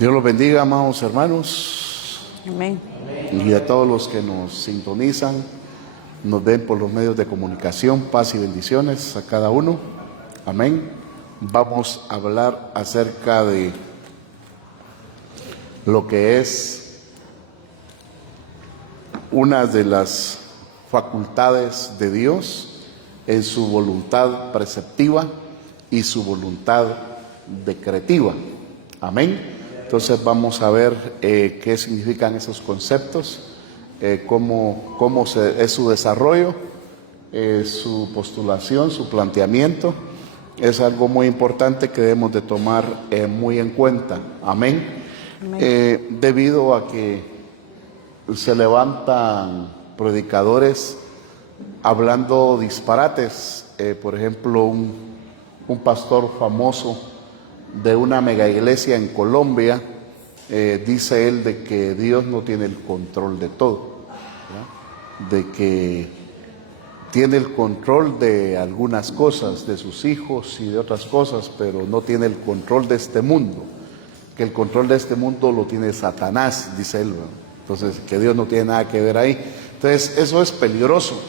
Dios los bendiga, amados hermanos. Amén. Y a todos los que nos sintonizan, nos ven por los medios de comunicación, paz y bendiciones a cada uno. Amén. Vamos a hablar acerca de lo que es una de las facultades de Dios en su voluntad preceptiva y su voluntad decretiva. Amén. Entonces vamos a ver qué significan esos conceptos, cómo es su desarrollo, su postulación, su planteamiento. Es algo muy importante que debemos de tomar muy en cuenta. Amén. Debido a que se levantan predicadores hablando disparates. Por ejemplo, un pastor famoso de una mega iglesia en Colombia, dice él de que Dios no tiene el control de todo, ¿verdad? De que tiene el control de algunas cosas, de sus hijos y de otras cosas, pero no tiene el control de este mundo, que el control de este mundo lo tiene Satanás, dice él, ¿verdad? Entonces que Dios no tiene nada que ver ahí. Entonces eso es peligroso,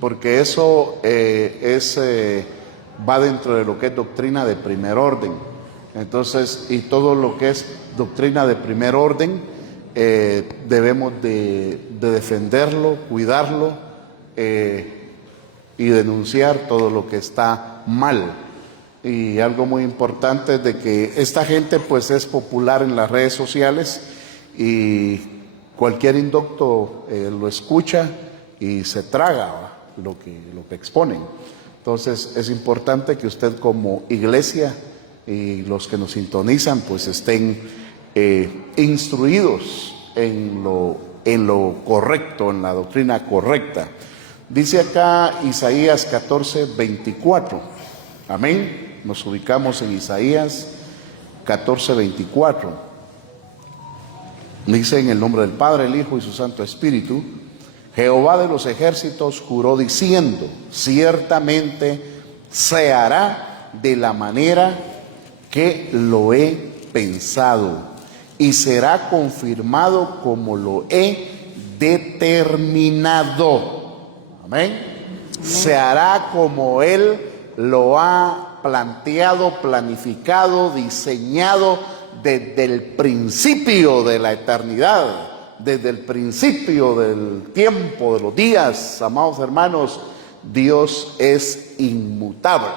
porque eso va dentro de lo que es doctrina de primer orden. Entonces, y todo lo que es doctrina de primer orden, debemos de defenderlo, cuidarlo y denunciar todo lo que está mal. Y algo muy importante es de que esta gente pues es popular en las redes sociales y cualquier indocto lo escucha y se traga lo que exponen. Entonces es importante que usted como iglesia y los que nos sintonizan pues estén instruidos en lo correcto, en la doctrina correcta. Dice acá Isaías 14:24. Amén. Nos ubicamos en Isaías 14:24. Dice: en el nombre del Padre, el Hijo y su Santo Espíritu, Jehová de los ejércitos juró diciendo: ciertamente se hará de la manera que lo he pensado y será confirmado como lo he determinado. Amén. Se hará como Él lo ha planteado, planificado, diseñado desde el principio de la eternidad, desde el principio del tiempo, de los días. Amados hermanos, Dios es inmutable.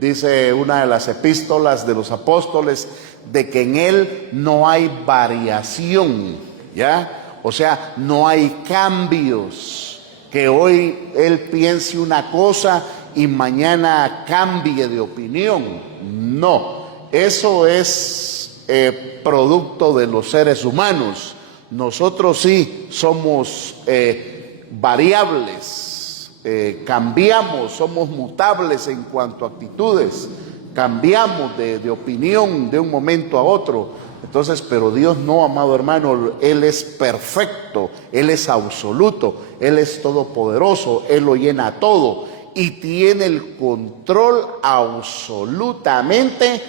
Dice una de las epístolas de los apóstoles de que en Él no hay variación, ¿ya? O sea, no hay cambios, que hoy Él piense una cosa y mañana cambie de opinión. No, eso es producto de los seres humanos. Nosotros sí somos variables. Cambiamos, somos mutables en cuanto a actitudes, cambiamos de opinión de un momento a otro. Entonces, pero Dios no, amado hermano, Él es perfecto, Él es absoluto, Él es todopoderoso, Él lo llena todo y tiene el control absolutamente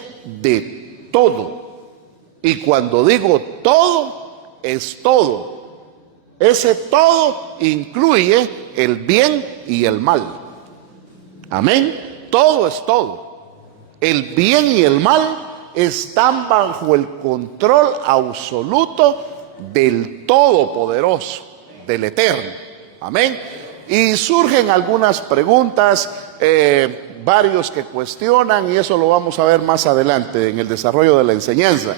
de todo. Y cuando digo todo, es todo. Ese todo incluye el bien y el mal. Amén. Todo es todo. El bien y el mal están bajo el control absoluto del Todopoderoso, del Eterno. Amén. Y surgen algunas preguntas, varios que cuestionan, y eso lo vamos a ver más adelante en el desarrollo de la enseñanza.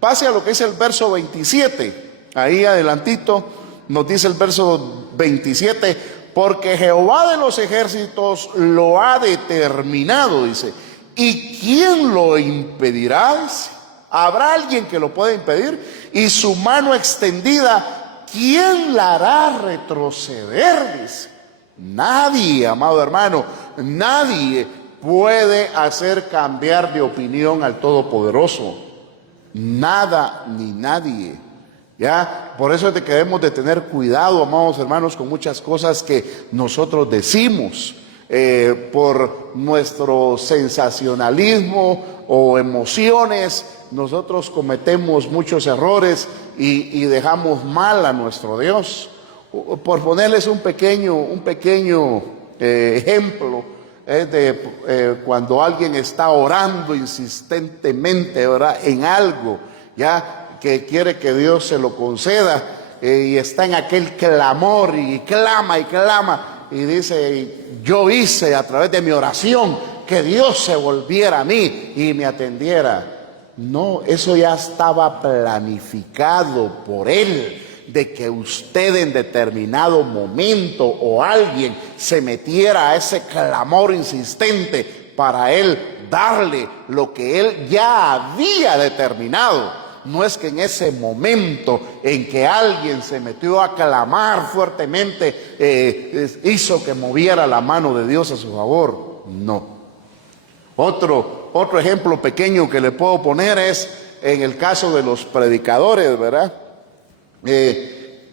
Pase a lo que es el verso 27. Ahí adelantito nos dice el verso 27, porque Jehová de los ejércitos lo ha determinado, dice. ¿Y quién lo impedirá? Dice. ¿Habrá alguien que lo pueda impedir? Y su mano extendida, ¿quién la hará retroceder? Dice. Nadie, amado hermano, nadie puede hacer cambiar de opinión al Todopoderoso. Nada ni nadie. ¿Ya? Por eso es de que debemos de tener cuidado, amados hermanos, con muchas cosas que nosotros decimos. por nuestro sensacionalismo o emociones, nosotros cometemos muchos errores y dejamos mal a nuestro Dios. Por ponerles un pequeño ejemplo, cuando alguien está orando insistentemente, ¿verdad?, en algo, ya que quiere que Dios se lo conceda, y está en aquel clamor y clama y dice: yo hice a través de mi oración que Dios se volviera a mí y me atendiera. No, eso ya estaba planificado por Él, de que usted en determinado momento o alguien se metiera a ese clamor insistente para Él darle lo que Él ya había determinado. No es que en ese momento en que alguien se metió a clamar fuertemente hizo que moviera la mano de Dios a su favor. No. Otro ejemplo pequeño que le puedo poner es en el caso de los predicadores, ¿verdad?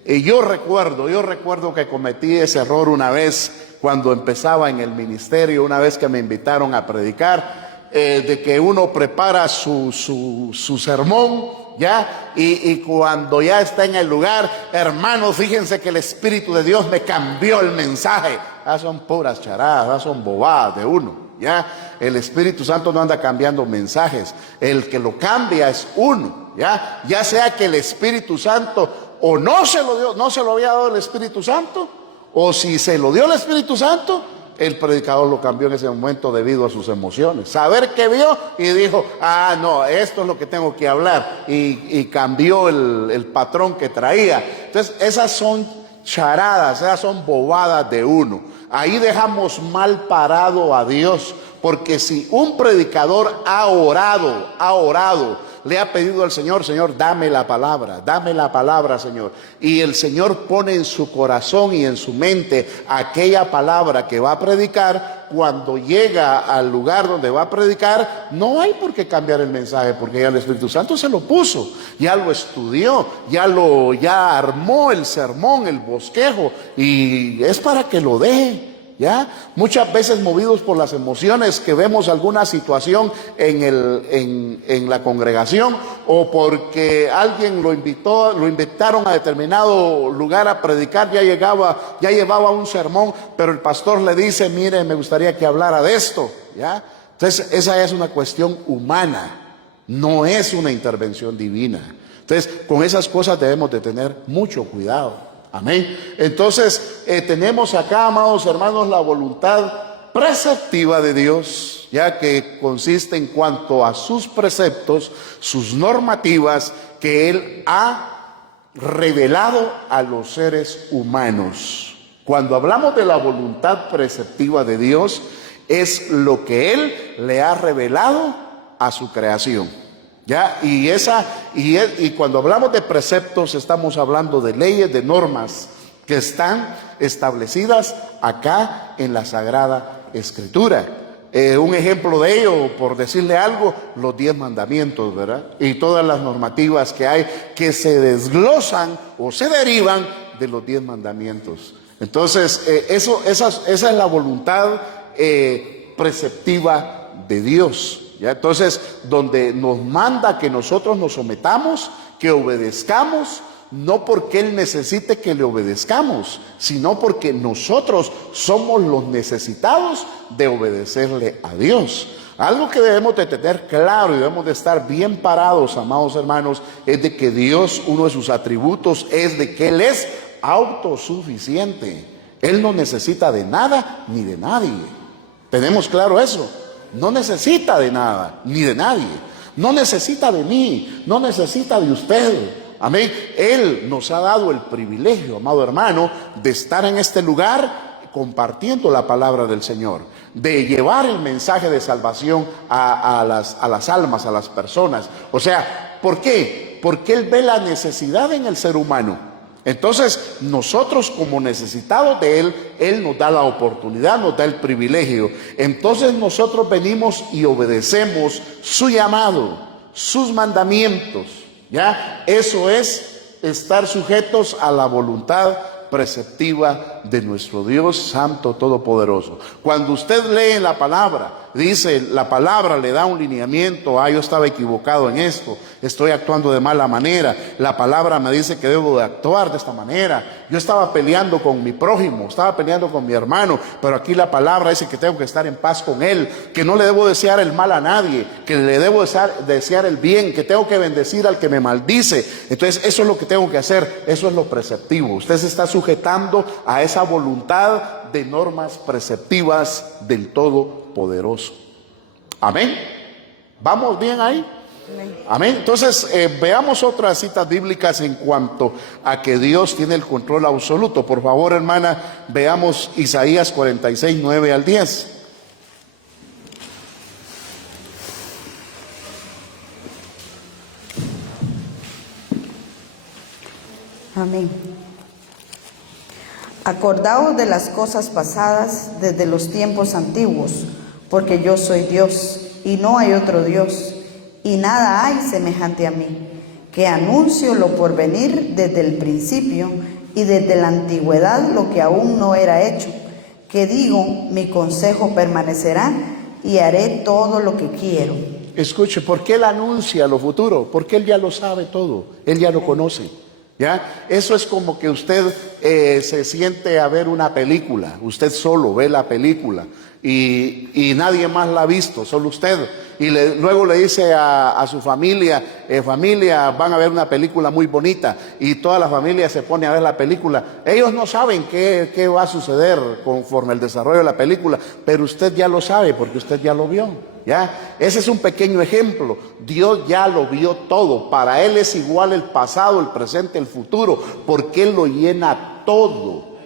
Yo recuerdo que cometí ese error una vez cuando empezaba en el ministerio, una vez que me invitaron a predicar, de que uno prepara su sermón, ¿ya? Y cuando ya está en el lugar: hermanos, fíjense que el Espíritu de Dios me cambió el mensaje. Son puras charadas, son bobadas de uno, ¿ya? El Espíritu Santo no anda cambiando mensajes, el que lo cambia es uno, ¿ya? Ya sea que el Espíritu Santo o no se lo había dado el Espíritu Santo, o si se lo dio el Espíritu Santo, el predicador lo cambió en ese momento debido a sus emociones. Saber que vio y dijo: no, esto es lo que tengo que hablar, y cambió el patrón que traía. Entonces, esas son charadas, esas son bobadas de uno. Ahí dejamos mal parado a Dios, porque si un predicador ha orado, le ha pedido al Señor: Señor, dame la palabra, Señor, y el Señor pone en su corazón y en su mente aquella palabra que va a predicar, cuando llega al lugar donde va a predicar, no hay por qué cambiar el mensaje, porque ya el Espíritu Santo se lo puso, ya lo estudió, ya armó el sermón, el bosquejo, y es para que lo dé. ¿Ya? Muchas veces, movidos por las emociones, que vemos alguna situación en la congregación, o porque alguien lo invitaron a determinado lugar a predicar, ya llevaba un sermón, pero el pastor le dice: mire, me gustaría que hablara de esto, ¿ya? Entonces, esa es una cuestión humana, no es una intervención divina. Entonces, con esas cosas debemos de tener mucho cuidado. Amén. Entonces, tenemos acá, amados hermanos, la voluntad preceptiva de Dios, ya que consiste en cuanto a sus preceptos, sus normativas que Él ha revelado a los seres humanos. Cuando hablamos de la voluntad preceptiva de Dios, es lo que Él le ha revelado a su creación. ¿Ya? Y cuando hablamos de preceptos, estamos hablando de leyes, de normas que están establecidas acá en la Sagrada Escritura. Un ejemplo de ello, por decirle algo, los 10 mandamientos, ¿verdad? Y todas las normativas que hay que desglosan o se derivan de los 10 mandamientos. Entonces, esa es la voluntad preceptiva de Dios. ¿Ya? Entonces, donde nos manda que nosotros nos sometamos, que obedezcamos, no porque Él necesite que le obedezcamos, sino porque nosotros somos los necesitados de obedecerle a Dios. Algo que debemos de tener claro y debemos de estar bien parados, amados hermanos, es de que Dios, uno de sus atributos es de que Él es autosuficiente. Él no necesita de nada ni de nadie. ¿Tenemos claro eso? No necesita de nada, ni de nadie. No necesita de mí, no necesita de usted. Amén. Él nos ha dado el privilegio, amado hermano, de estar en este lugar compartiendo la palabra del Señor, de llevar el mensaje de salvación a las almas, a las personas. O sea, ¿por qué? Porque Él ve la necesidad en el ser humano. Entonces, nosotros como necesitados de Él, Él nos da la oportunidad, nos da el privilegio. Entonces nosotros venimos y obedecemos su llamado, sus mandamientos, ¿ya? Eso es estar sujetos a la voluntad preceptiva de nuestro Dios Santo Todopoderoso. Cuando usted lee la palabra, dice, la palabra le da un lineamiento: yo estaba equivocado en esto, estoy actuando de mala manera, la palabra me dice que debo de actuar de esta manera, yo estaba peleando con mi prójimo, estaba peleando con mi hermano, pero aquí la palabra dice que tengo que estar en paz con él, que no le debo desear el mal a nadie, que le debo desear el bien, que tengo que bendecir al que me maldice. Entonces eso es lo que tengo que hacer, eso es lo preceptivo. Usted se está sujetando a esa voluntad de normas preceptivas del Todopoderoso. Amén. ¿Vamos bien ahí? Amén. Entonces veamos otras citas bíblicas en cuanto a que Dios tiene el control absoluto. Por favor, hermana, veamos Isaías 46, 9 al 10. Amén. Acordaos de las cosas pasadas desde los tiempos antiguos, porque yo soy Dios y no hay otro Dios, y nada hay semejante a mí, que anuncio lo por venir desde el principio y desde la antigüedad lo que aún no era hecho, que digo, mi consejo permanecerá y haré todo lo que quiero. Escuche, ¿por qué Él anuncia lo futuro? Porque Él ya lo sabe todo, Él ya lo conoce. ¿Ya? Eso es como que usted se siente a ver una película, usted solo ve la película y nadie más la ha visto, solo usted, y luego le dice a su familia, familia, van a ver una película muy bonita, y toda la familia se pone a ver la película. Ellos no saben qué va a suceder conforme el desarrollo de la película, pero usted ya lo sabe porque usted ya lo vio. ¿Ya? Ese es un pequeño ejemplo. Dios ya lo vio todo. Para Él es igual el pasado, el presente, el futuro, porque Él lo llena todo.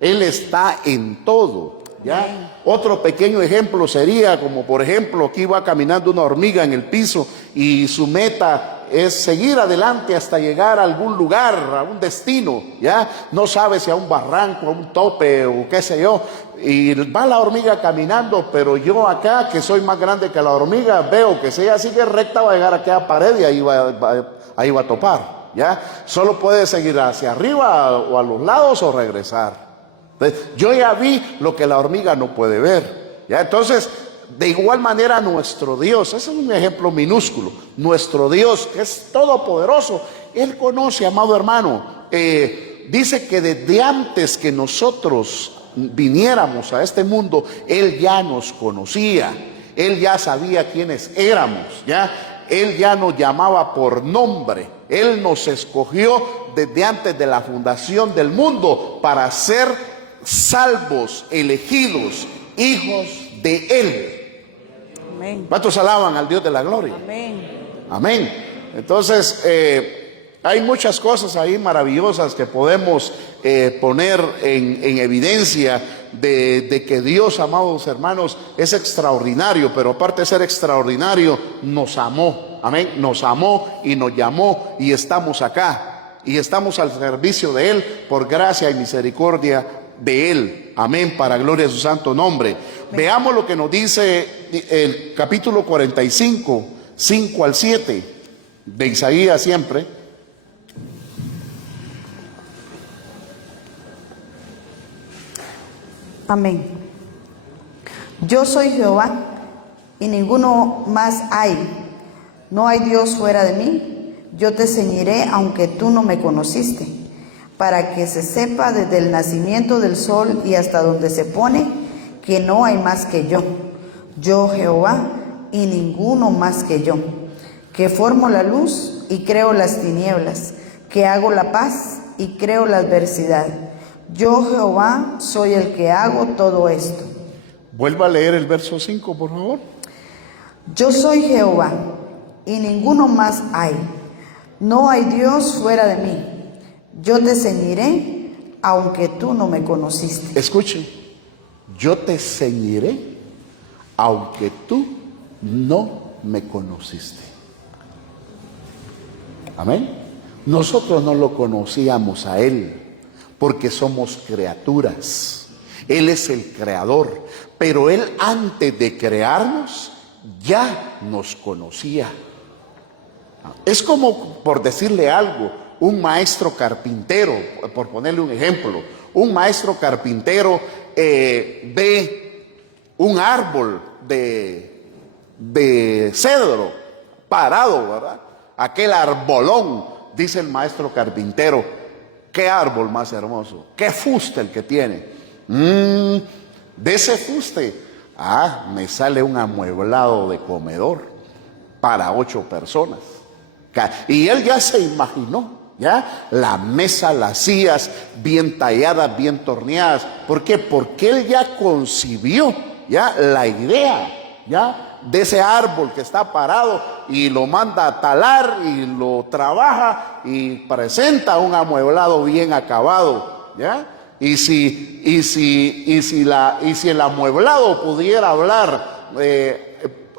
Él está en todo. ¿Ya? Otro pequeño ejemplo sería como, por ejemplo, aquí va caminando una hormiga en el piso y su meta es seguir adelante hasta llegar a algún lugar, a un destino. ¿Ya? No sabe si a un barranco, a un tope o qué sé yo. Y va la hormiga caminando, pero yo acá, que soy más grande que la hormiga, veo que si ella sigue recta va a llegar a aquella pared y ahí va a topar. ¿Ya? Solo puede seguir hacia arriba o a los lados o regresar. Entonces, yo ya vi lo que la hormiga no puede ver. ¿Ya? Entonces, de igual manera nuestro Dios, ese es un ejemplo minúsculo, nuestro Dios que es todopoderoso, Él conoce, amado hermano, dice que desde antes que nosotros viniéramos a este mundo, Él ya nos conocía, Él ya sabía quiénes éramos, ¿ya? Él ya nos llamaba por nombre, Él nos escogió desde antes de la fundación del mundo para ser salvos, elegidos, hijos de Él. Amén. ¿Cuántos alaban al Dios de la gloria? Amén. Amén. Entonces, hay muchas cosas ahí maravillosas que podemos poner en evidencia de que Dios, amados hermanos, es extraordinario, pero aparte de ser extraordinario, nos amó. Amén. Nos amó y nos llamó y estamos acá. Y estamos al servicio de Él por gracia y misericordia de Él. Amén, para gloria de su santo nombre. Veamos lo que nos dice el capítulo 45, 5 al 7 de Isaías siempre. Amén. Yo soy Jehová y ninguno más hay. No hay Dios fuera de mí. Yo te ceñiré aunque tú no me conociste, para que se sepa desde el nacimiento del sol y hasta donde se pone que no hay más que yo. Yo Jehová y ninguno más que yo, que formo la luz y creo las tinieblas, que hago la paz y creo la adversidad. Yo Jehová soy el que hago todo esto. Vuelva a leer el verso 5, por favor. Yo soy Jehová y ninguno más hay. No hay Dios fuera de mí. Yo te ceñiré aunque tú no me conociste. Escuchen, yo te ceñiré aunque tú no me conociste. Amén. Nosotros no lo conocíamos a Él porque somos criaturas. Él es el creador, pero Él antes de crearnos ya nos conocía. Es como por decirle algo, un maestro carpintero, por ponerle un ejemplo, un maestro carpintero ve un árbol de cedro parado, ¿verdad? Aquel arbolón, dice el maestro carpintero, qué árbol más hermoso, qué fuste el que tiene. De ese fuste, me sale un amueblado de comedor para 8 personas. Y él ya se imaginó, ya, la mesa, las sillas bien talladas, bien torneadas. ¿Por qué? Porque él ya concibió, ya, la idea, ya, de ese árbol que está parado y lo manda a talar y lo trabaja y presenta un amueblado bien acabado, ¿ya? Y si el amueblado pudiera hablar,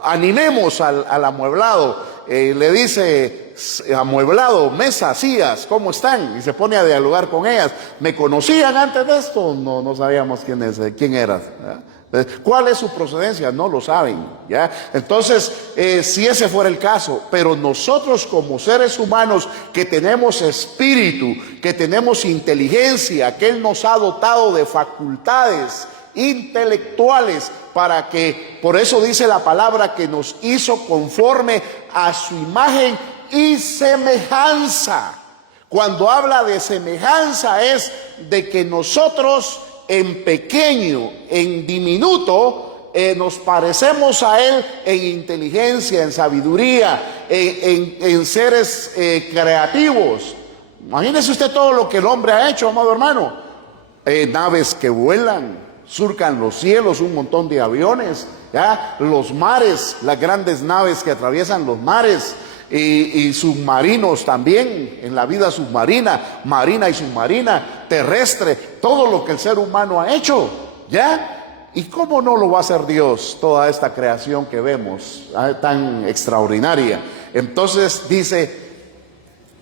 animemos al amueblado, le dice: amueblado, mesas, sillas, ¿cómo están? Y se pone a dialogar con ellas. ¿Me conocían antes de esto? No sabíamos quién eras, ¿ya? ¿Cuál es su procedencia? No lo saben, ¿ya? Entonces, si ese fuera el caso, pero nosotros como seres humanos que tenemos espíritu, que tenemos inteligencia, que Él nos ha dotado de facultades intelectuales para que, por eso dice la palabra, que nos hizo conforme a su imagen y semejanza. Cuando habla de semejanza es de que nosotros en pequeño, en diminuto, nos parecemos a Él en inteligencia, en sabiduría, en seres creativos. Imagínese usted todo lo que el hombre ha hecho, amado hermano. Naves que vuelan, surcan los cielos, un montón de aviones, ¿ya? Los mares, las grandes naves que atraviesan los mares. Y submarinos también, en la vida submarina, marina y submarina, terrestre, todo lo que el ser humano ha hecho, ¿ya? ¿Y cómo no lo va a hacer Dios, toda esta creación que vemos, tan extraordinaria? Entonces dice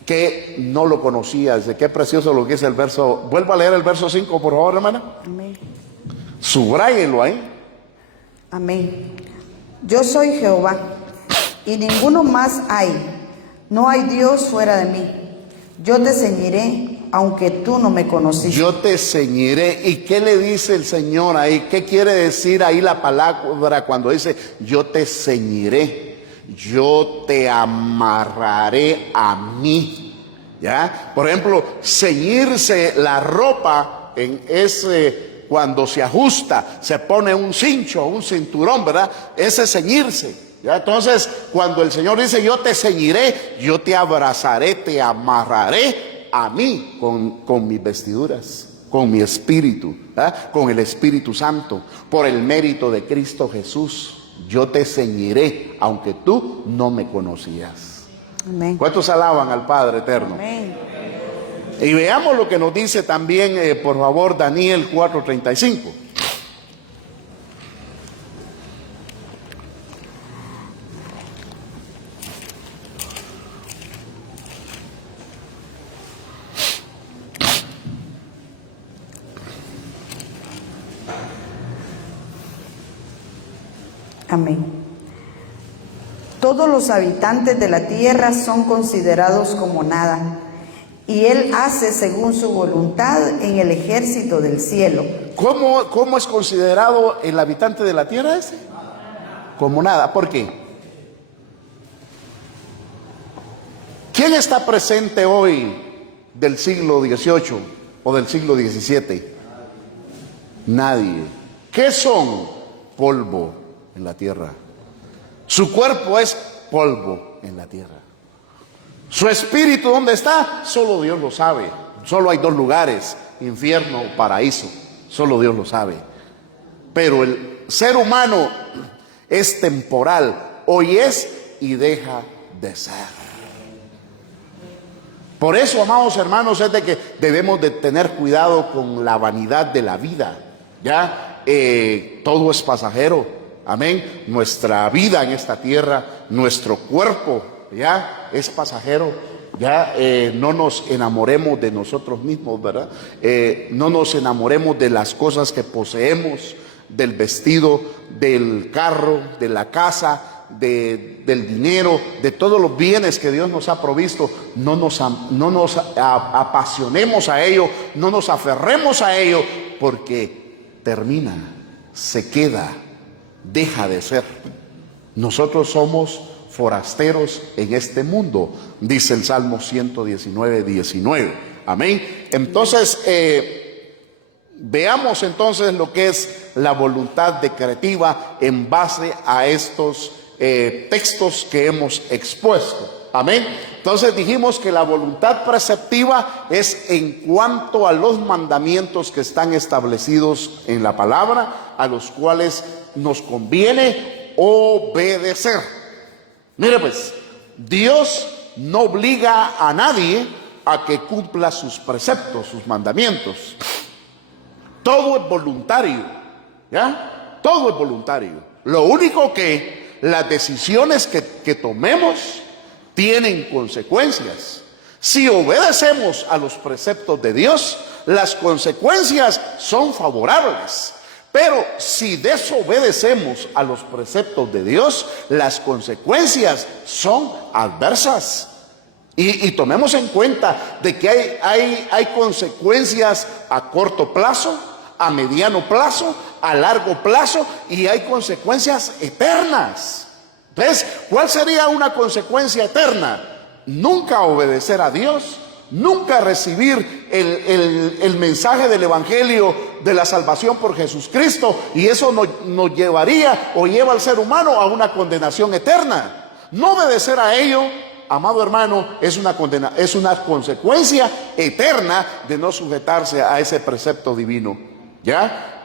que no lo conocía. Dice, qué precioso lo que dice el verso. Vuelva a leer el verso 5, por favor, hermana. Amén. Subráyelo ahí. Amén. Yo soy Jehová, y ninguno más hay. No hay Dios fuera de mí. Yo te ceñiré, aunque tú no me conociste. Yo te ceñiré. ¿Y qué le dice el Señor ahí? ¿Qué quiere decir ahí la palabra cuando dice yo te ceñiré? Yo te amarraré a mí. ¿Ya? Por ejemplo, ceñirse la ropa en ese, cuando se ajusta, se pone un cincho, un cinturón, ¿verdad? Ese es ceñirse. ¿Ya? Entonces, cuando el Señor dice yo te ceñiré, yo te abrazaré, te amarraré a mí con mis vestiduras, con mi espíritu, ¿verdad? Con el Espíritu Santo, por el mérito de Cristo Jesús. Yo te ceñiré, aunque tú no me conocías. Amén. ¿Cuántos alaban al Padre eterno? Amén. Y veamos lo que nos dice también, por favor, Daniel 4:35. Amén. Todos los habitantes de la tierra son considerados como nada, y Él hace según su voluntad en el ejército del cielo. ¿Cómo es considerado el habitante de la tierra ese? Como nada. ¿Por qué? ¿Quién está presente hoy del siglo XVIII o del siglo XVII? Nadie. ¿Qué son? Polvo en la tierra. Su cuerpo es polvo en la tierra. Su espíritu, ¿dónde está? Solo Dios lo sabe. Solo hay 2 lugares, infierno o paraíso. Solo Dios lo sabe. Pero el ser humano es temporal. Hoy es y deja de ser. Por eso, amados hermanos, es de que debemos de tener cuidado con la vanidad de la vida. Ya, todo es pasajero. Amén. Nuestra vida en esta tierra, nuestro cuerpo, ya, es pasajero. Ya, no nos enamoremos de nosotros mismos, ¿verdad? No nos enamoremos de las cosas que poseemos, del vestido, del carro, de la casa, del dinero, de todos los bienes que Dios nos ha provisto, no nos apasionemos a ello, no nos aferremos a ello, porque termina, se queda, deja de ser. Nosotros somos forasteros en este mundo, dice el Salmo 119, 19. Amén. Entonces, veamos entonces lo que es la voluntad decretiva en base a estos textos que hemos expuesto. Amén. Entonces dijimos que la voluntad preceptiva es en cuanto a los mandamientos que están establecidos en la palabra, a los cuales nos conviene obedecer. Mire pues, Dios no obliga a nadie a que cumpla sus preceptos, sus mandamientos. Todo es voluntario, ¿ya? Todo es voluntario. Lo único que las decisiones que tomemos tienen consecuencias. Si obedecemos a los preceptos de Dios, las consecuencias son favorables. Pero si desobedecemos a los preceptos de Dios, las consecuencias son adversas. Y tomemos en cuenta de que hay consecuencias a corto plazo, a mediano plazo, a largo plazo, y hay consecuencias eternas. Entonces, ¿cuál sería una consecuencia eterna? Nunca obedecer a Dios, nunca recibir el mensaje del Evangelio de la salvación por Jesucristo, y eso nos llevaría o lleva al ser humano a una condenación eterna. No obedecer a ello, amado hermano, es una consecuencia eterna de no sujetarse a ese precepto divino. ¿Ya?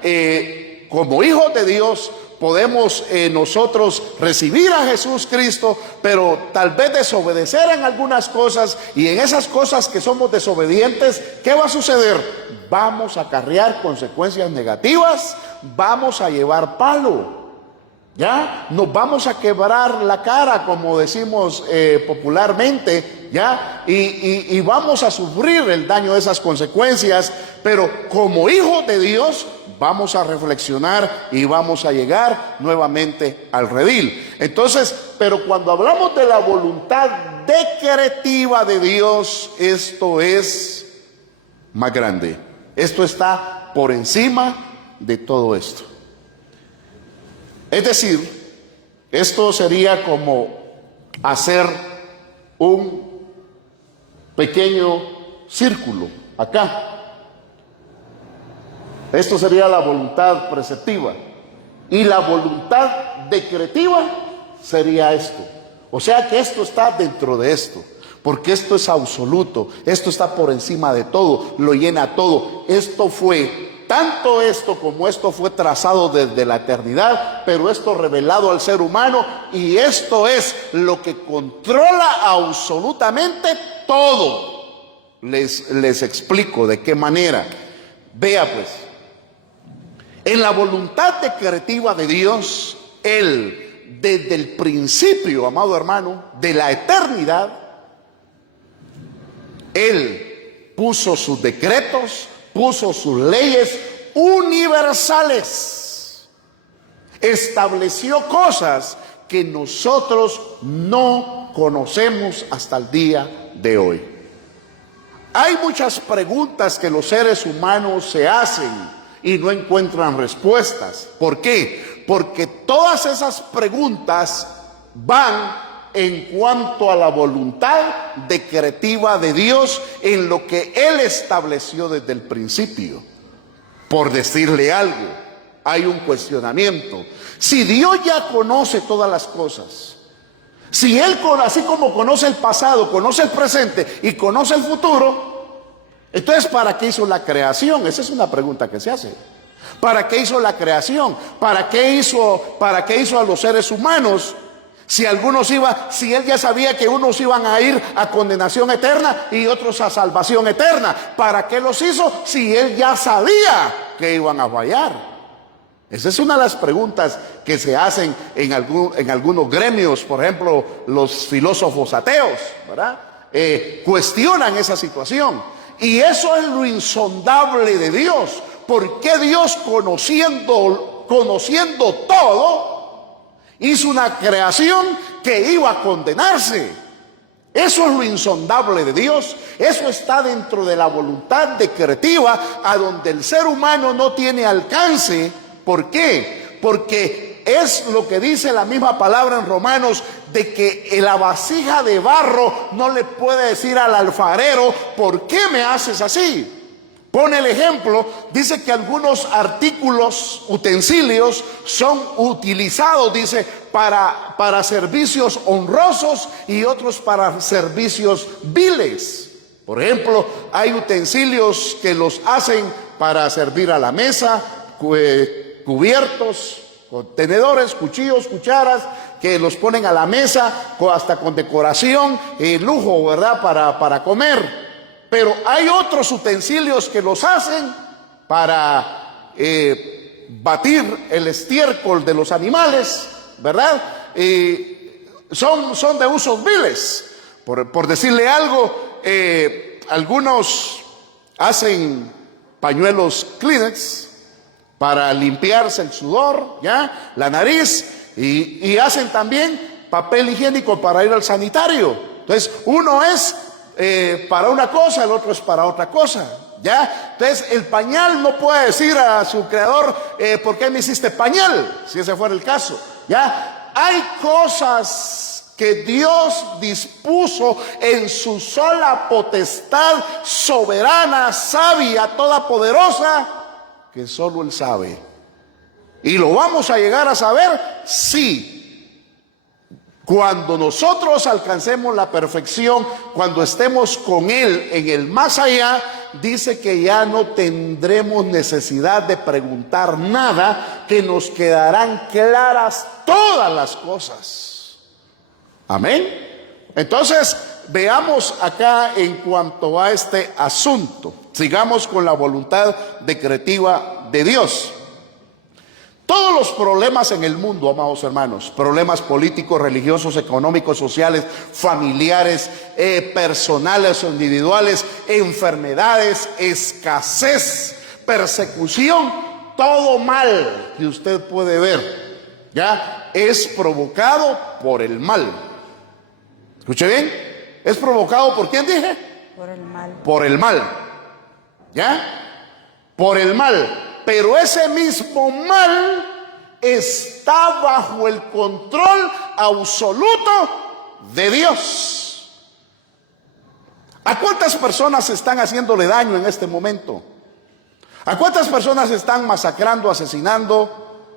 Como hijos de Dios podemos nosotros recibir a Jesús Cristo, pero tal vez desobedecer en algunas cosas, y en esas cosas que somos desobedientes, ¿qué va a suceder? Vamos a acarrear consecuencias negativas, vamos a llevar palo, ¿ya? Nos vamos a quebrar la cara, como decimos popularmente, ¿ya? Y vamos a sufrir el daño de esas consecuencias, pero como hijos de Dios vamos a reflexionar y vamos a llegar nuevamente al redil. Entonces, pero cuando hablamos de la voluntad decretiva de Dios, esto es más grande. Esto está por encima de todo esto. Es decir, esto sería como hacer un pequeño círculo acá. Esto sería la voluntad preceptiva. Y la voluntad decretiva sería esto. O sea que esto está dentro de esto. Porque esto es absoluto. Esto está por encima de todo. Lo llena todo. Esto fue, tanto esto como esto fue trazado desde la eternidad. Pero esto revelado al ser humano. Y esto es lo que controla absolutamente todo. Les explico de qué manera. Vea pues. En la voluntad decretiva de Dios, Él, desde el principio, amado hermano, de la eternidad, Él puso sus decretos, puso sus leyes universales, estableció cosas que nosotros no conocemos hasta el día de hoy. Hay muchas preguntas que los seres humanos se hacen y no encuentran respuestas. ¿Por qué? Porque todas esas preguntas van en cuanto a la voluntad decretiva de Dios en lo que Él estableció desde el principio. Por decirle algo, hay un cuestionamiento. Si Dios ya conoce todas las cosas, si Él, así como conoce el pasado, conoce el presente y conoce el futuro, entonces, ¿para qué hizo la creación? Esa es una pregunta que se hace. ¿Para qué hizo la creación? ¿Para qué hizo a los seres humanos? Si Él ya sabía que unos iban a ir a condenación eterna y otros a salvación eterna. ¿Para qué los hizo si Él ya sabía que iban a fallar? Esa es una de las preguntas que se hacen en algunos gremios, por ejemplo, los filósofos ateos, ¿verdad? Cuestionan esa situación. Y eso es lo insondable de Dios. ¿Por qué Dios, conociendo todo, Hizo una creación que iba a condenarse. Eso es lo insondable de Dios. Eso está dentro de la voluntad decretiva, a donde el ser humano no tiene alcance. ¿Por qué? Porque es lo que dice la misma palabra en Romanos, de que la vasija de barro no le puede decir al alfarero: ¿por qué me haces así? Pone el ejemplo, dice que algunos artículos, utensilios, son utilizados, dice, para servicios honrosos y otros para servicios viles. Por ejemplo, hay utensilios que los hacen para servir a la mesa, cubiertos, contenedores, cuchillos, cucharas, que los ponen a la mesa, hasta con decoración, lujo, ¿verdad?, para comer. Pero hay otros utensilios que los hacen para batir el estiércol de los animales, ¿verdad? Son de usos viles. Por decirle algo, algunos hacen pañuelos Kleenex para limpiarse el sudor, ¿ya?, la nariz, y hacen también papel higiénico para ir al sanitario. Entonces, uno es para una cosa, el otro es para otra cosa, ¿ya? Entonces, el pañal no puede decir a su creador: ¿por qué me hiciste pañal? Si ese fuera el caso, ¿ya? Hay cosas que Dios dispuso en su sola potestad soberana, sabia, todopoderosa, que solo Él sabe. Y lo vamos a llegar a saber, sí, cuando nosotros alcancemos la perfección, cuando estemos con Él en el más allá. Dice que ya no tendremos necesidad de preguntar nada, que nos quedarán claras todas las cosas. Amén. Entonces, veamos acá en cuanto a este asunto. Sigamos con la voluntad decretiva de Dios. Todos los problemas en el mundo, amados hermanos, problemas políticos, religiosos, económicos, sociales, familiares, personales o individuales, enfermedades, escasez, persecución, todo mal que usted puede ver, ya es provocado por el mal. ¿Escuche bien? ¿Es provocado por quién dije? Por el mal. Por el mal, ¿ya? Por el mal. Pero ese mismo mal está bajo el control absoluto de Dios. ¿A cuántas personas están haciéndole daño en este momento? ¿A cuántas personas están masacrando, asesinando?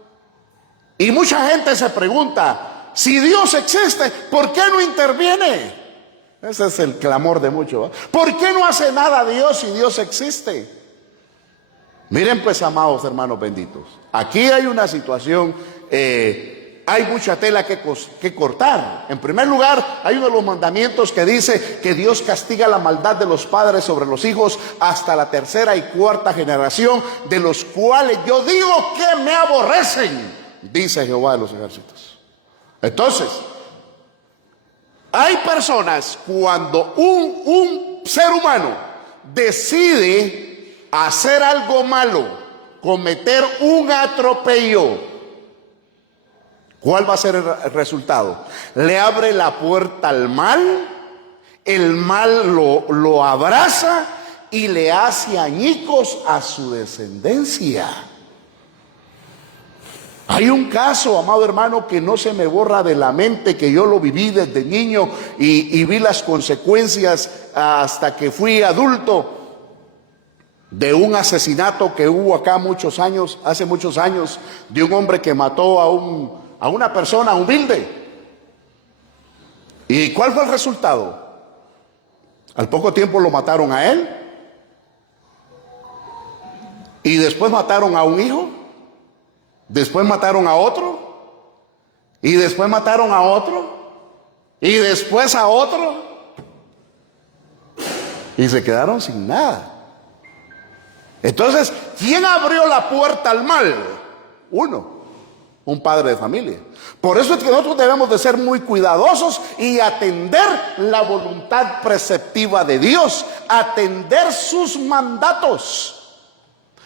Y mucha gente se pregunta: si Dios existe, ¿por qué no interviene? Ese es el clamor de muchos, ¿eh? ¿Por qué no hace nada Dios si Dios existe? Miren pues, amados hermanos benditos, aquí hay una situación, hay mucha tela que cortar. En primer lugar, hay uno de los mandamientos que dice que Dios castiga la maldad de los padres sobre los hijos hasta la tercera y cuarta generación, de los cuales yo digo que me aborrecen, dice Jehová de los ejércitos. Entonces, hay personas, cuando un ser humano decide hacer algo malo, cometer un atropello, ¿cuál va a ser el resultado? Le abre la puerta al mal, el mal lo abraza y le hace añicos a su descendencia. Hay un caso, amado hermano, que no se me borra de la mente, que yo lo viví desde niño y vi las consecuencias hasta que fui adulto, de un asesinato que hubo acá hace muchos años, de un hombre que mató a una persona humilde. ¿Y cuál fue el resultado? Al poco tiempo lo mataron a él, y después mataron a un hijo, después mataron a otro, y después mataron a otro, y después a otro, y se quedaron sin nada. Entonces, ¿quién abrió la puerta al mal? Un padre de familia. Por eso es que nosotros debemos de ser muy cuidadosos y atender la voluntad preceptiva de Dios, atender sus mandatos,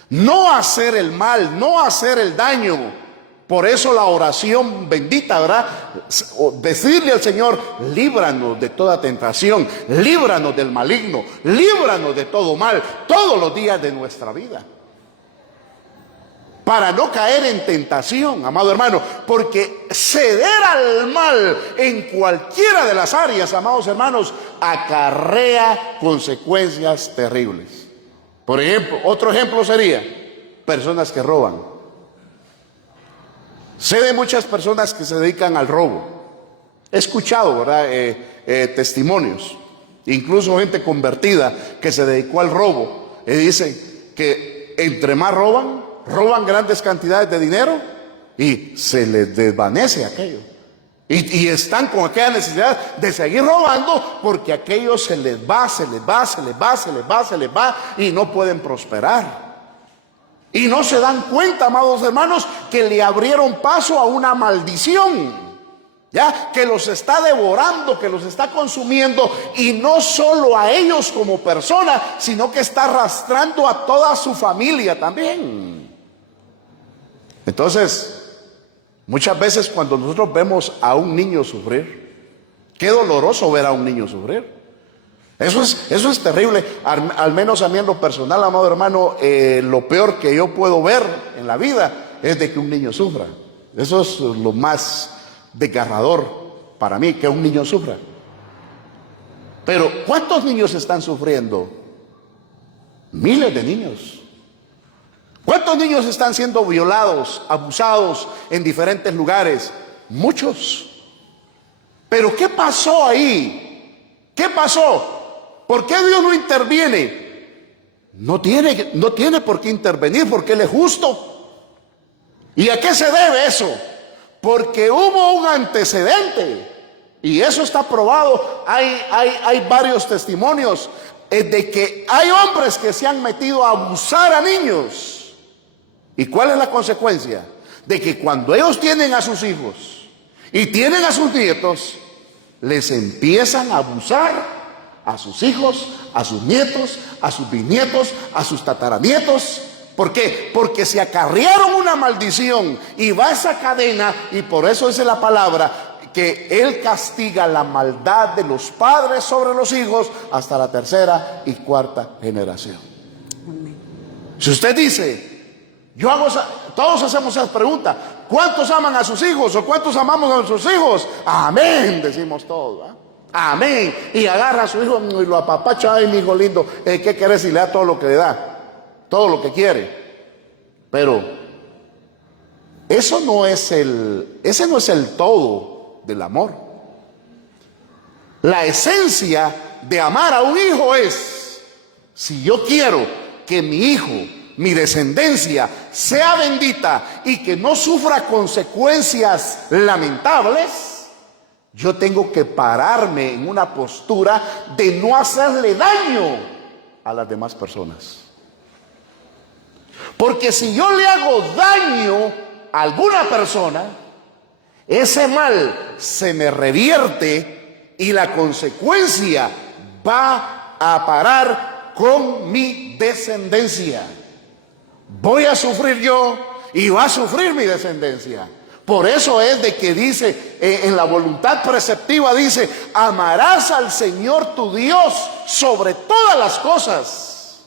no hacer el mal, no hacer el daño, Por eso la oración bendita, ¿verdad? Decirle al Señor, líbranos de toda tentación, líbranos del maligno, líbranos de todo mal, todos los días de nuestra vida. Para no caer en tentación, amado hermano, porque ceder al mal en cualquiera de las áreas, amados hermanos, acarrea consecuencias terribles. Por ejemplo, otro ejemplo sería personas que roban. Sé de muchas personas que se dedican al robo. He escuchado, ¿verdad? Testimonios, incluso gente convertida que se dedicó al robo, y dicen que entre más roban grandes cantidades de dinero y se les desvanece aquello. Y están con aquella necesidad de seguir robando porque aquello se les va y no pueden prosperar. Y no se dan cuenta, amados hermanos, que le abrieron paso a una maldición, ya que los está devorando, que los está consumiendo, y no solo a ellos como personas, sino que está arrastrando a toda su familia también. Entonces, muchas veces cuando nosotros vemos a un niño sufrir, qué doloroso ver a un niño sufrir. Eso es terrible. Al menos a mí en lo personal, amado hermano, lo peor que yo puedo ver en la vida es de que un niño sufra. Eso es lo más desgarrador para mí, que un niño sufra. Pero ¿cuántos niños están sufriendo? Miles de niños. ¿Cuántos niños están siendo violados, abusados en diferentes lugares? Muchos. Pero ¿qué pasó ahí? ¿Qué pasó? ¿Por qué Dios no interviene? No tiene por qué intervenir, porque Él es justo. ¿Y a qué se debe eso? Porque hubo un antecedente, y eso está probado. Hay varios testimonios de que hay hombres que se han metido a abusar a niños. ¿Y cuál es la consecuencia? De que cuando ellos tienen a sus hijos y tienen a sus nietos, les empiezan a abusar a sus hijos, a sus nietos, a sus bisnietos, a sus tataranietos. ¿Por qué? Porque se acarrearon una maldición y va esa cadena, y por eso dice la palabra que Él castiga la maldad de los padres sobre los hijos hasta la tercera y cuarta generación. Si usted dice, todos hacemos esa pregunta, ¿cuántos aman a sus hijos o cuántos amamos a nuestros hijos? Amén, decimos todos, ¿eh? Amén. Y agarra a su hijo y lo apapacha. Ay, mi hijo lindo, ¿qué querés? Y le da todo lo que le da, todo lo que quiere. Pero ese no es el todo del amor. La esencia de amar a un hijo es, si yo quiero que mi hijo, mi descendencia, sea bendita y que no sufra consecuencias lamentables, yo tengo que pararme en una postura de no hacerle daño a las demás personas. Porque si yo le hago daño a alguna persona, ese mal se me revierte y la consecuencia va a parar con mi descendencia. Voy a sufrir yo y va a sufrir mi descendencia. Por eso es de que dice, en la voluntad preceptiva dice, amarás al Señor tu Dios sobre todas las cosas.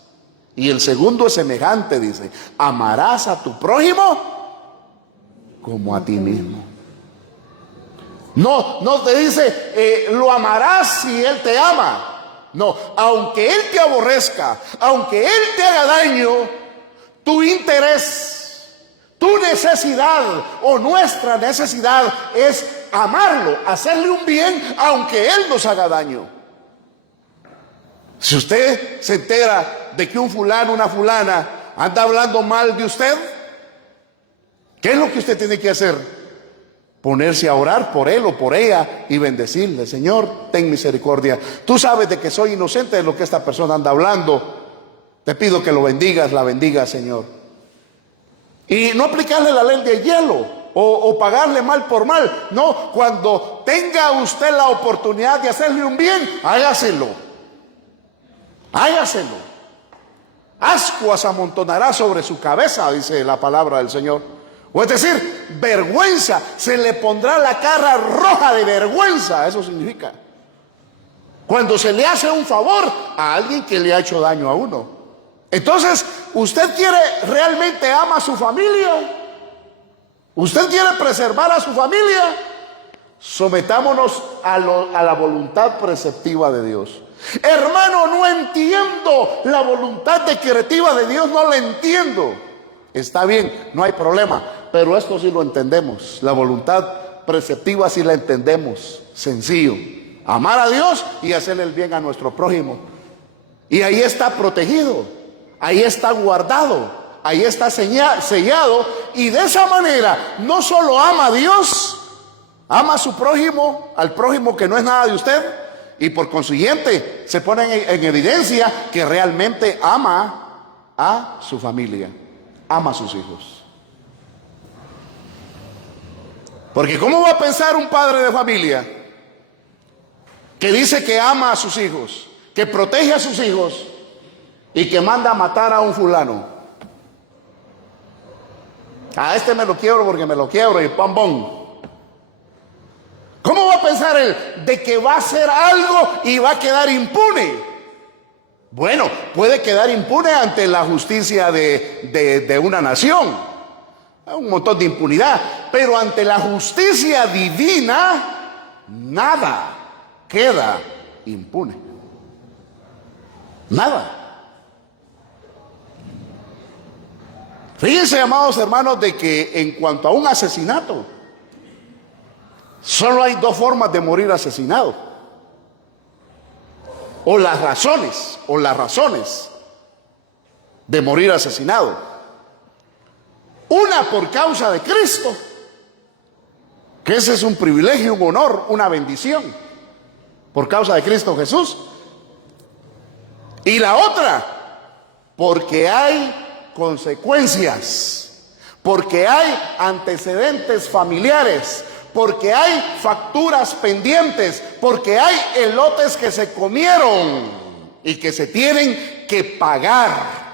Y el segundo es semejante, dice, amarás a tu prójimo como a ti mismo. No te dice, lo amarás si Él te ama. No, aunque Él te aborrezca, aunque Él te haga daño, tu interés, tu necesidad o nuestra necesidad es amarlo, hacerle un bien, aunque Él nos haga daño. Si usted se entera de que un fulano, una fulana anda hablando mal de usted, ¿qué es lo que usted tiene que hacer? Ponerse a orar por él o por ella y bendecirle. Señor, ten misericordia. Tú sabes de que soy inocente de lo que esta persona anda hablando. Te pido que lo bendigas, la bendiga, Señor. Y no aplicarle la ley de hielo o pagarle mal por mal. No, cuando tenga usted la oportunidad de hacerle un bien, hágaselo. Hágaselo. Ascuas amontonará sobre su cabeza, dice la palabra del Señor. O es decir, vergüenza. Se le pondrá la cara roja de vergüenza. Eso significa. Cuando se le hace un favor a alguien que le ha hecho daño a uno. Entonces, ¿usted realmente ama a su familia? ¿Usted quiere preservar a su familia? Sometámonos a la voluntad preceptiva de Dios. Hermano, no entiendo la voluntad decretiva de Dios, no la entiendo. Está bien, no hay problema, pero esto sí lo entendemos. La voluntad preceptiva sí la entendemos. Sencillo. Amar a Dios y hacerle el bien a nuestro prójimo. Y ahí está protegido, ahí está guardado, ahí está sellado. Y de esa manera no solo ama a Dios, ama a su prójimo, al prójimo que no es nada de usted. Y por consiguiente se pone en evidencia que realmente ama a su familia, ama a sus hijos. Porque ¿cómo va a pensar un padre de familia que dice que ama a sus hijos, que protege a sus hijos y que manda a matar a un fulano? A este me lo quiebro porque me lo quiebro y pam, pam. ¿Cómo va a pensar él de que va a hacer algo y va a quedar impune? Bueno, puede quedar impune ante la justicia de una nación. Un montón de impunidad. Pero ante la justicia divina, nada queda impune. Nada. Fíjense, amados hermanos, de que en cuanto a un asesinato, solo hay dos formas de morir asesinado. O las razones de morir asesinado. Una por causa de Cristo, que ese es un privilegio, un honor, una bendición, por causa de Cristo Jesús. Y la otra, porque hay consecuencias, porque hay antecedentes familiares, porque hay facturas pendientes, porque hay elotes que se comieron y que se tienen que pagar.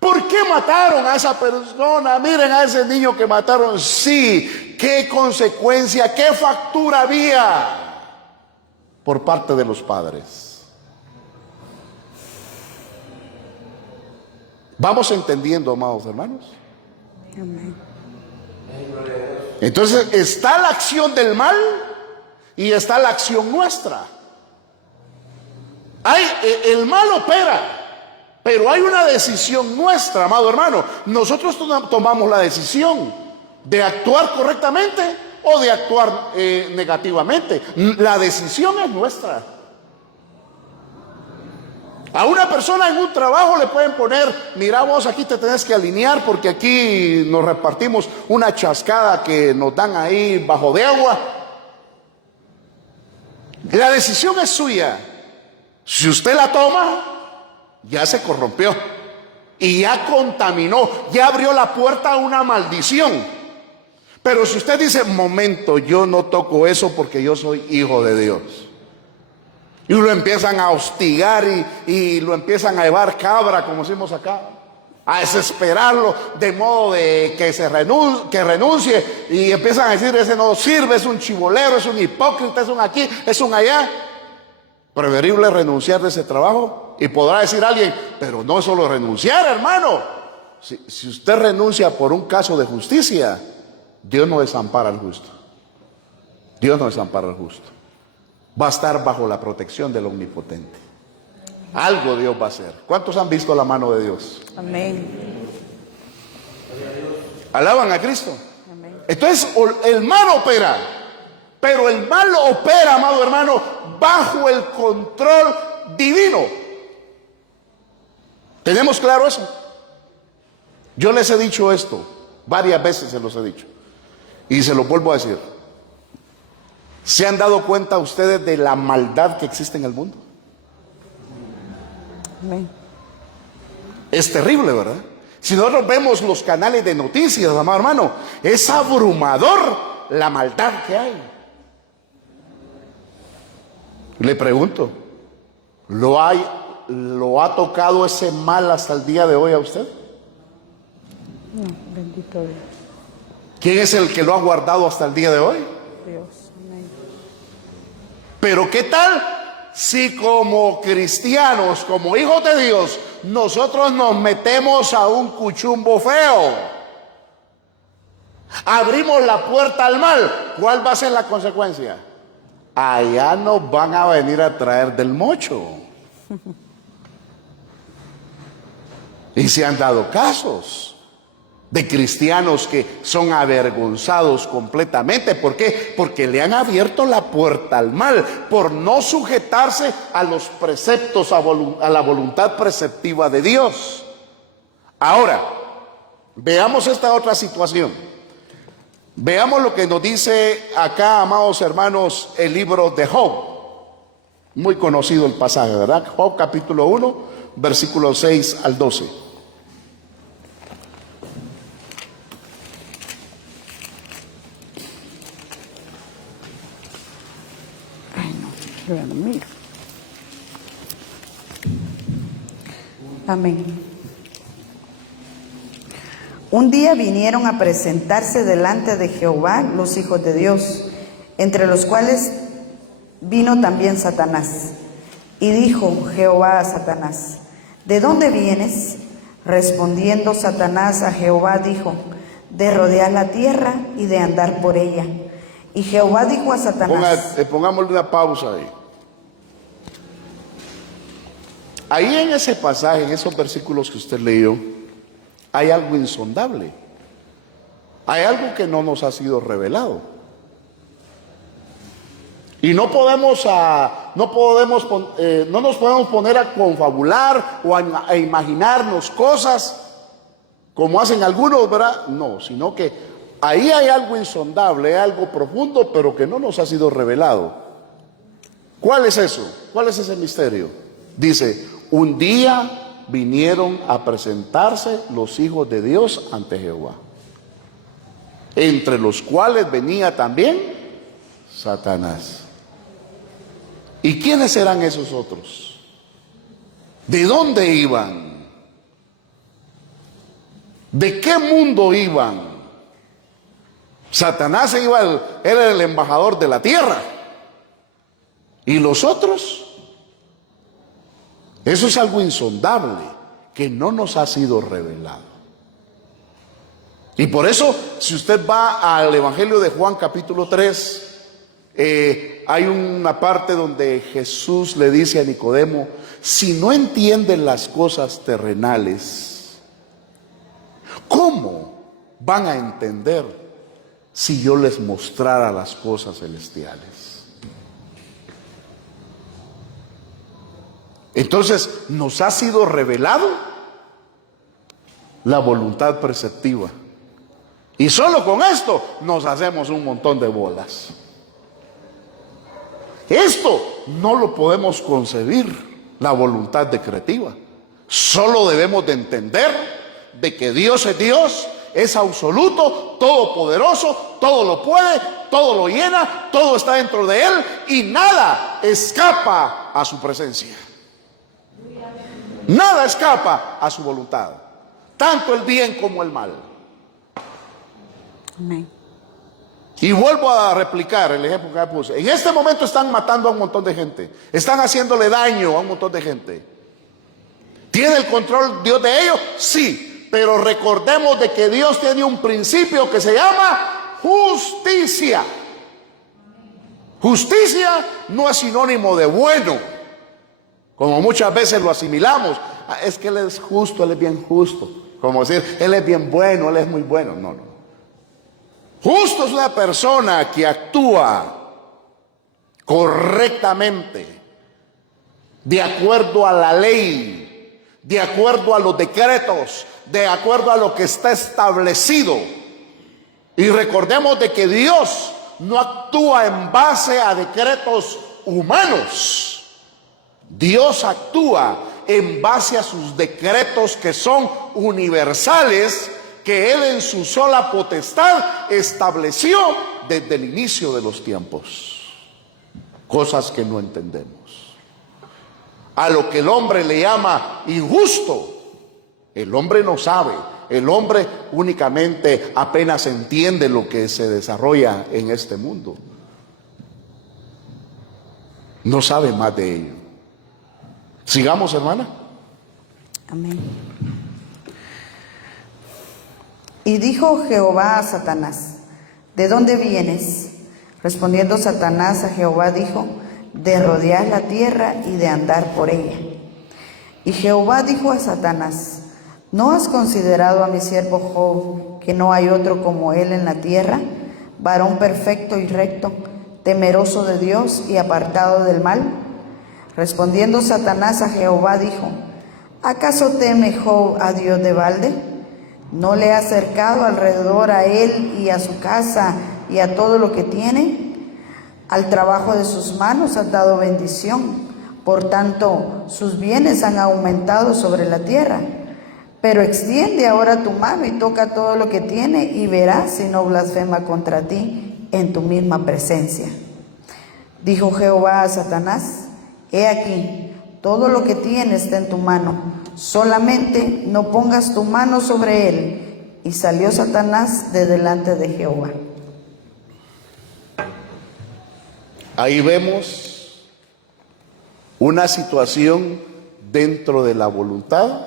¿Por qué mataron a esa persona? Miren a ese niño que mataron. Sí, ¿qué consecuencia, qué factura había por parte de los padres? ¿Vamos entendiendo, amados hermanos? Amén. Entonces está la acción del mal y está la acción nuestra. El mal opera, pero hay una decisión nuestra, amado hermano. Nosotros tomamos la decisión de actuar correctamente o de actuar negativamente. La decisión es nuestra. A una persona en un trabajo le pueden poner: mira vos, aquí te tenés que alinear porque aquí nos repartimos una chascada que nos dan ahí bajo de agua. La decisión es suya. Si usted la toma, ya se corrompió y ya contaminó, ya abrió la puerta a una maldición. Pero si usted dice: momento, yo no toco eso porque yo soy hijo de Dios, y lo empiezan a hostigar y lo empiezan a llevar cabra, como decimos acá, a desesperarlo de modo de que renuncie, y empiezan a decir: ese no sirve, es un chibolero, es un hipócrita, es un aquí, es un allá. Preferible renunciar de ese trabajo. Y podrá decir alguien: pero no es solo renunciar, hermano. Si usted renuncia por un caso de justicia, Dios no desampara al justo. Dios no desampara al justo. Va a estar bajo la protección del Omnipotente. Algo Dios va a hacer. ¿Cuántos han visto la mano de Dios? Amén. ¿Alaban a Cristo? Amén. Entonces el mal opera, pero el mal opera, amado hermano, bajo el control divino. ¿Tenemos claro eso? Yo les he dicho esto, varias veces se los he dicho, y se lo vuelvo a decir. ¿Se han dado cuenta ustedes de la maldad que existe en el mundo? Amén. Es terrible, ¿verdad? Si nosotros vemos los canales de noticias, amado hermano, es abrumador la maldad que hay. Le pregunto, ¿lo ha tocado ese mal hasta el día de hoy a usted? No, bendito Dios. ¿Quién es el que lo ha guardado hasta el día de hoy? Dios. Amén. Pero ¿qué tal si como cristianos, como hijos de Dios, nosotros nos metemos a un cuchumbo feo? Abrimos la puerta al mal. ¿Cuál va a ser la consecuencia? Allá nos van a venir a traer del mocho. Y se han dado casos de cristianos que son avergonzados completamente. ¿Por qué? Porque le han abierto la puerta al mal por no sujetarse a los preceptos, a la voluntad preceptiva de Dios. Ahora, veamos esta otra situación. Veamos lo que nos dice acá, amados hermanos, el libro de Job. Muy conocido el pasaje, ¿verdad? Job capítulo 1, versículos 6 al 12. Amén. Un día vinieron a presentarse delante de Jehová los hijos de Dios, entre los cuales vino también Satanás. Y dijo Jehová a Satanás: ¿de dónde vienes? Respondiendo Satanás a Jehová dijo: de rodear la tierra y de andar por ella. Y Jehová dijo a Satanás... Pongámosle una pausa ahí. Ahí en ese pasaje, en esos versículos que usted leyó, hay algo insondable. Hay algo que no nos ha sido revelado. Y no nos podemos poner a confabular o a imaginarnos cosas como hacen algunos, ¿verdad? No, sino que ahí hay algo insondable, hay algo profundo, pero que no nos ha sido revelado. ¿Cuál es eso? ¿Cuál es ese misterio? Dice: un día vinieron a presentarse los hijos de Dios ante Jehová, entre los cuales venía también Satanás. ¿Y quiénes eran esos otros? ¿De dónde iban? ¿De qué mundo iban? Satanás era el embajador de la tierra. ¿Y los otros? Eso es algo insondable que no nos ha sido revelado. Y por eso, si usted va al Evangelio de Juan capítulo 3, hay una parte donde Jesús le dice a Nicodemo: si no entienden las cosas terrenales, ¿cómo van a entender si yo les mostrara las cosas celestiales? Entonces, nos ha sido revelado la voluntad preceptiva. Y solo con esto nos hacemos un montón de bolas. Esto no lo podemos concebir, la voluntad decretiva. Solo debemos de entender de que Dios es Dios, es absoluto, todopoderoso, todo lo puede, todo lo llena, todo está dentro de Él y nada escapa a su presencia. Nada escapa a su voluntad, tanto el bien como el mal. Amén. Y vuelvo a replicar el ejemplo que puse. En este momento están matando a un montón de gente, están haciéndole daño a un montón de gente. ¿Tiene el control Dios de ellos? Sí, pero recordemos de que Dios tiene un principio que se llama justicia. Justicia no es sinónimo de bueno, como muchas veces lo asimilamos. Es que Él es justo, Él es bien justo. Como decir, Él es bien bueno, Él es muy bueno. No, no. Justo es una persona que actúa correctamente, de acuerdo a la ley, de acuerdo a los decretos, de acuerdo a lo que está establecido. Y recordemos de que Dios no actúa en base a decretos humanos. Dios actúa en base a sus decretos que son universales, que Él en su sola potestad estableció desde el inicio de los tiempos. Cosas que no entendemos. A lo que el hombre le llama injusto, el hombre no sabe El hombre únicamente apenas entiende lo que se desarrolla en este mundo. No sabe más de ello. Sigamos, hermana. Amén. Y dijo Jehová a Satanás: ¿de dónde vienes? Respondiendo Satanás a Jehová dijo: de rodear la tierra y de andar por ella. Y Jehová dijo a Satanás: ¿no has considerado a mi siervo Job, que no hay otro como él en la tierra, varón perfecto y recto, temeroso de Dios y apartado del mal? Respondiendo Satanás a Jehová dijo: ¿acaso teme Job a Dios de balde? ¿No le ha cercado alrededor a él y a su casa y a todo lo que tiene? Al trabajo de sus manos has dado bendición, por tanto sus bienes han aumentado sobre la tierra. Pero extiende ahora tu mano y toca todo lo que tiene, y verás si no blasfema contra ti en tu misma presencia. Dijo Jehová a Satanás: he aquí, todo lo que tiene está en tu mano, solamente no pongas tu mano sobre él. Y salió Satanás de delante de Jehová. Ahí vemos una situación dentro de la voluntad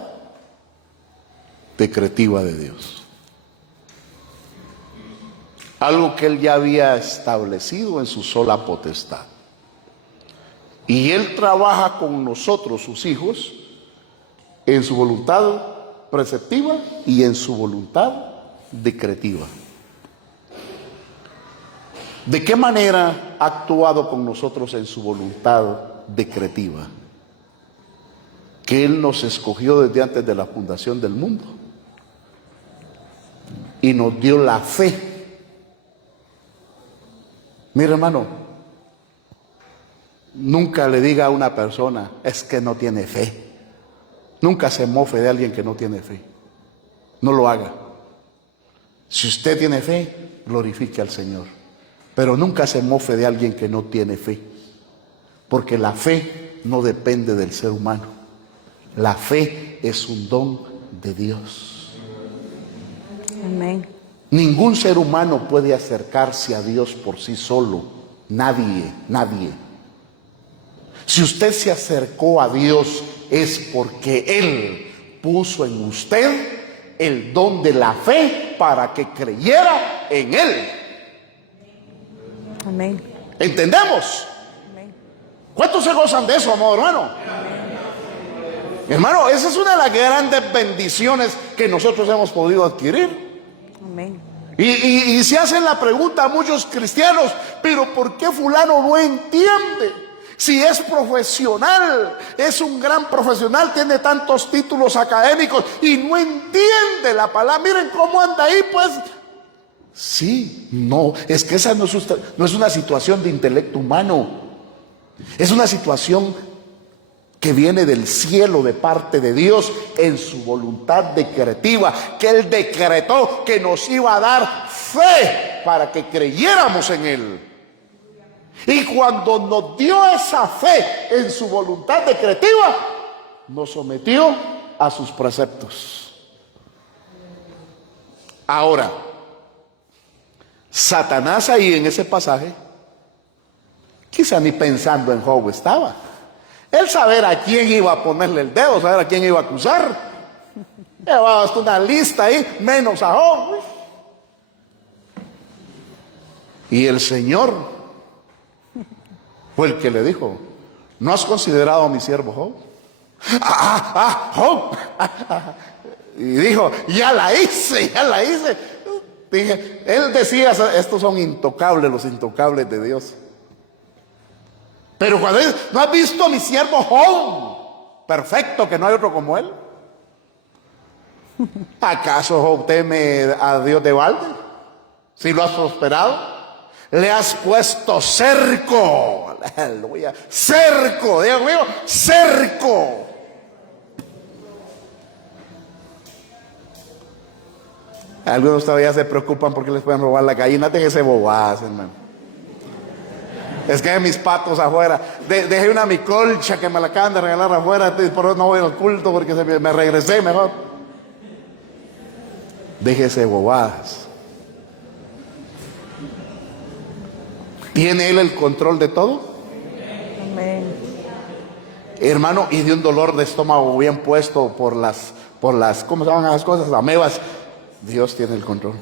decretiva de Dios. Algo que Él ya había establecido en su sola potestad. Y Él trabaja con nosotros, sus hijos, en su voluntad preceptiva y en su voluntad decretiva. ¿De qué manera ha actuado con nosotros en su voluntad decretiva? Que Él nos escogió desde antes de la fundación del mundo y nos dio la fe. Mira, hermano, nunca le diga a una persona: es que no tiene fe. Nunca se mofe de alguien que no tiene fe. No lo haga. Si usted tiene fe, glorifique al Señor. Pero nunca se mofe de alguien que no tiene fe. Porque la fe no depende del ser humano. La fe es un don de Dios. Amén. Ningún ser humano puede acercarse a Dios por sí solo. Nadie, nadie. Si usted se acercó a Dios es porque Él puso en usted el don de la fe para que creyera en Él. Amén. ¿Entendemos? Amén. ¿Cuántos se gozan de eso, amado hermano? Hermano, esa es una de las grandes bendiciones que nosotros hemos podido adquirir. Amén. Y se hacen la pregunta a muchos cristianos: ¿pero por qué fulano no entiende? Si es profesional, es un gran profesional, tiene tantos títulos académicos y no entiende la palabra. Miren cómo anda ahí, pues. Sí, no, es que esa no es una situación de intelecto humano. Es una situación que viene del cielo de parte de Dios en su voluntad decretiva, que Él decretó que nos iba a dar fe para que creyéramos en Él. Y cuando nos dio esa fe en su voluntad decretiva, nos sometió a sus preceptos. Ahora, Satanás ahí en ese pasaje, quizá ni pensando en Job estaba. Él saber a quién iba a ponerle el dedo, saber a quién iba a acusar. Llevaba hasta una lista ahí, menos a Job. Y el Señor fue el que le dijo: ¿no has considerado a mi siervo Job? Job. Y dijo: ya la hice. Dije, él decía: estos son intocables, los intocables de Dios. Pero cuando dice: ¿no has visto a mi siervo Job? Perfecto, que no hay otro como él. ¿Acaso Job teme a Dios de balde? Si lo has prosperado, le has puesto cerco. Aleluya. Cerco, Dios mío, cerco. Algunos todavía se preocupan porque les pueden robar la gallina. Déjese bobadas, hermano. Es que hay mis patos afuera. Dejé una mi colcha que me la acaban de regalar afuera. Por eso no voy al culto porque me regresé mejor. Déjese bobadas. ¿Tiene Él el control de todo? Amén. Hermano, y de un dolor de estómago bien puesto por las, ¿cómo se llaman las cosas? Amebas. Dios tiene el control.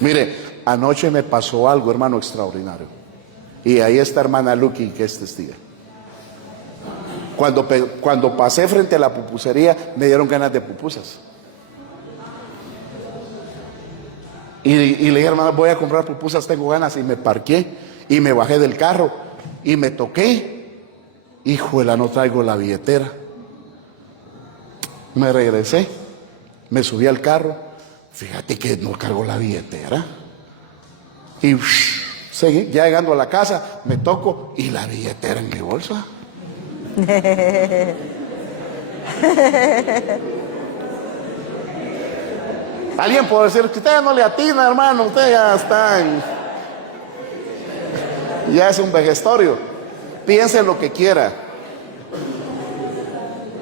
Mire, anoche me pasó algo, hermano, extraordinario. Y ahí está hermana Lucky, que es testiga. Cuando pasé frente a la pupusería, me dieron ganas de pupusas. Y le dije, hermano, voy a comprar pupusas, tengo ganas. Y me parqué y me bajé del carro y me toqué. Híjole, no traigo la billetera. Me regresé, me subí al carro. Fíjate que no cargo la billetera. Y seguí, ya llegando a la casa, me toco y la billetera en mi bolsa. Alguien puede decir que usted ya no le atina, hermano, usted ya está ya es un vejestorio. Piense lo que quiera,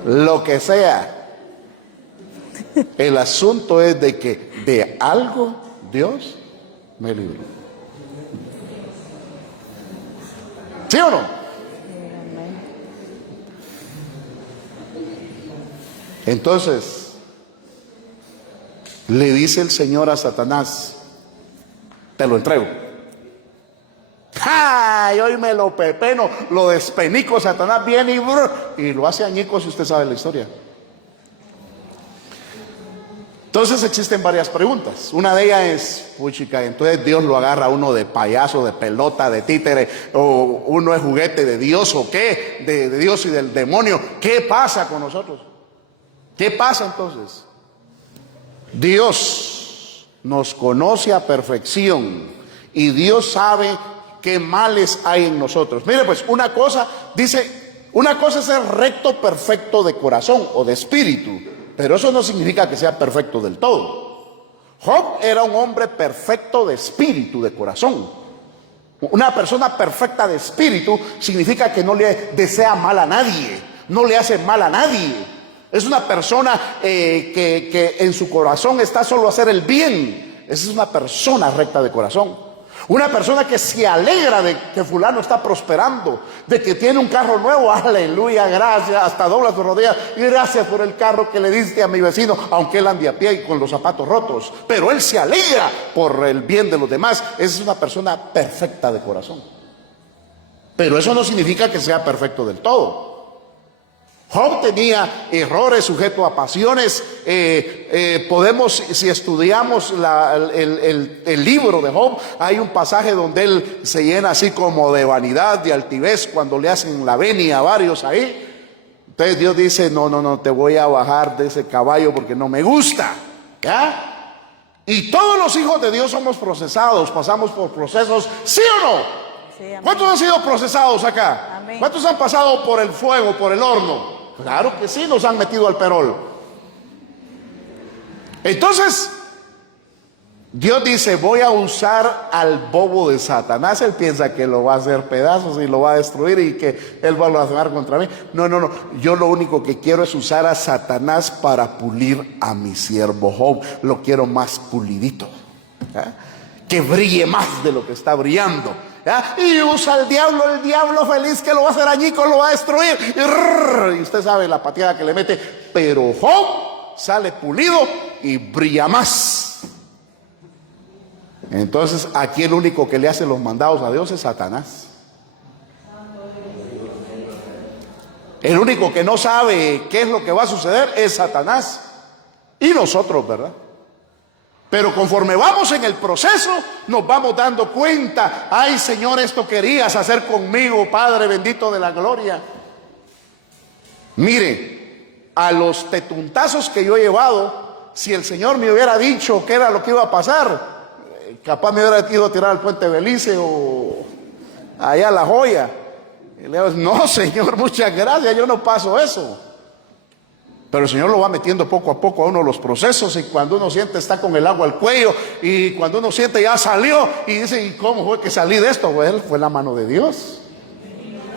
lo que sea. El asunto es de que de algo Dios me libró. ¿Sí o no? Entonces, le dice el Señor a Satanás, te lo entrego. ¡Ay! Hoy me lo pepeno, lo despenico. Satanás viene y lo hace añicos, si usted sabe la historia. Entonces existen varias preguntas. Una de ellas es, puchica, entonces Dios lo agarra a uno de payaso, de pelota, de títere, o uno es juguete de Dios, o qué, de Dios y del demonio. ¿Qué pasa con nosotros? ¿Qué pasa entonces? Dios nos conoce a perfección y Dios sabe qué males hay en nosotros. Mire, pues una cosa, dice, una cosa es ser recto, perfecto de corazón o de espíritu, pero eso no significa que sea perfecto del todo. Job era un hombre perfecto de espíritu, de corazón. Una persona perfecta de espíritu significa que no le desea mal a nadie, no le hace mal a nadie. Es una persona que en su corazón está solo a hacer el bien. Esa es una persona recta de corazón. Una persona que se alegra de que fulano está prosperando, de que tiene un carro nuevo. Aleluya, gracias. Hasta dobla sus rodillas. Y gracias por el carro que le diste a mi vecino, aunque él ande a pie y con los zapatos rotos. Pero él se alegra por el bien de los demás. Esa es una persona perfecta de corazón. Pero eso no significa que sea perfecto del todo. Job tenía errores, sujeto a pasiones. Podemos, si estudiamos el libro de Job, hay un pasaje donde él se llena así como de vanidad, de altivez, cuando le hacen la venia a varios ahí. Entonces Dios dice, no, te voy a bajar de ese caballo porque no me gusta. ¿Ya? Y todos los hijos de Dios somos procesados, pasamos por procesos, ¿sí o no? Sí, amén. ¿Cuántos han sido procesados acá? Amén. ¿Cuántos han pasado por el fuego, por el horno? Claro que sí, nos han metido al perol. Entonces, Dios dice, voy a usar al bobo de Satanás. Él piensa que lo va a hacer pedazos y lo va a destruir y que él va a blasfemar contra mí. No. Yo lo único que quiero es usar a Satanás para pulir a mi siervo Job. Lo quiero más pulidito. ¿Eh? Que brille más de lo que está brillando. ¿Ya? Y usa el diablo feliz que lo va a hacer añicos, lo va a destruir. Y usted sabe la pateada que le mete. Pero Job sale pulido y brilla más. Entonces aquí el único que le hace los mandados a Dios es Satanás. El único que no sabe qué es lo que va a suceder es Satanás. Y nosotros, ¿verdad? Pero conforme vamos en el proceso, nos vamos dando cuenta. Ay, Señor, esto querías hacer conmigo, Padre bendito de la gloria. Mire, a los tetuntazos que yo he llevado, si el Señor me hubiera dicho qué era lo que iba a pasar, capaz me hubiera ido a tirar al puente Belice o allá a La Joya. Y le digo, no, Señor, muchas gracias, yo no paso eso. Pero el Señor lo va metiendo poco a poco a uno los procesos, y cuando uno siente está con el agua al cuello, y cuando uno siente ya salió y dice, ¿y cómo fue que salí de esto? Pues fue la mano de Dios.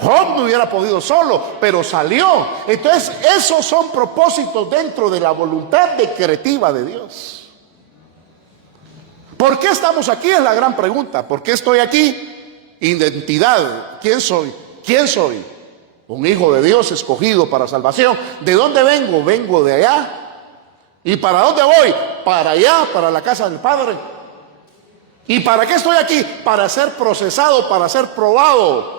Job no hubiera podido solo, pero salió. Entonces, esos son propósitos dentro de la voluntad decretiva de Dios. ¿Por qué estamos aquí? Es la gran pregunta. ¿Por qué estoy aquí? Identidad. ¿Quién soy? ¿Quién soy? Un hijo de Dios escogido para salvación. ¿De dónde vengo? Vengo de allá. ¿Y para dónde voy? Para allá, para la casa del Padre. ¿Y para qué estoy aquí? Para ser procesado, para ser probado.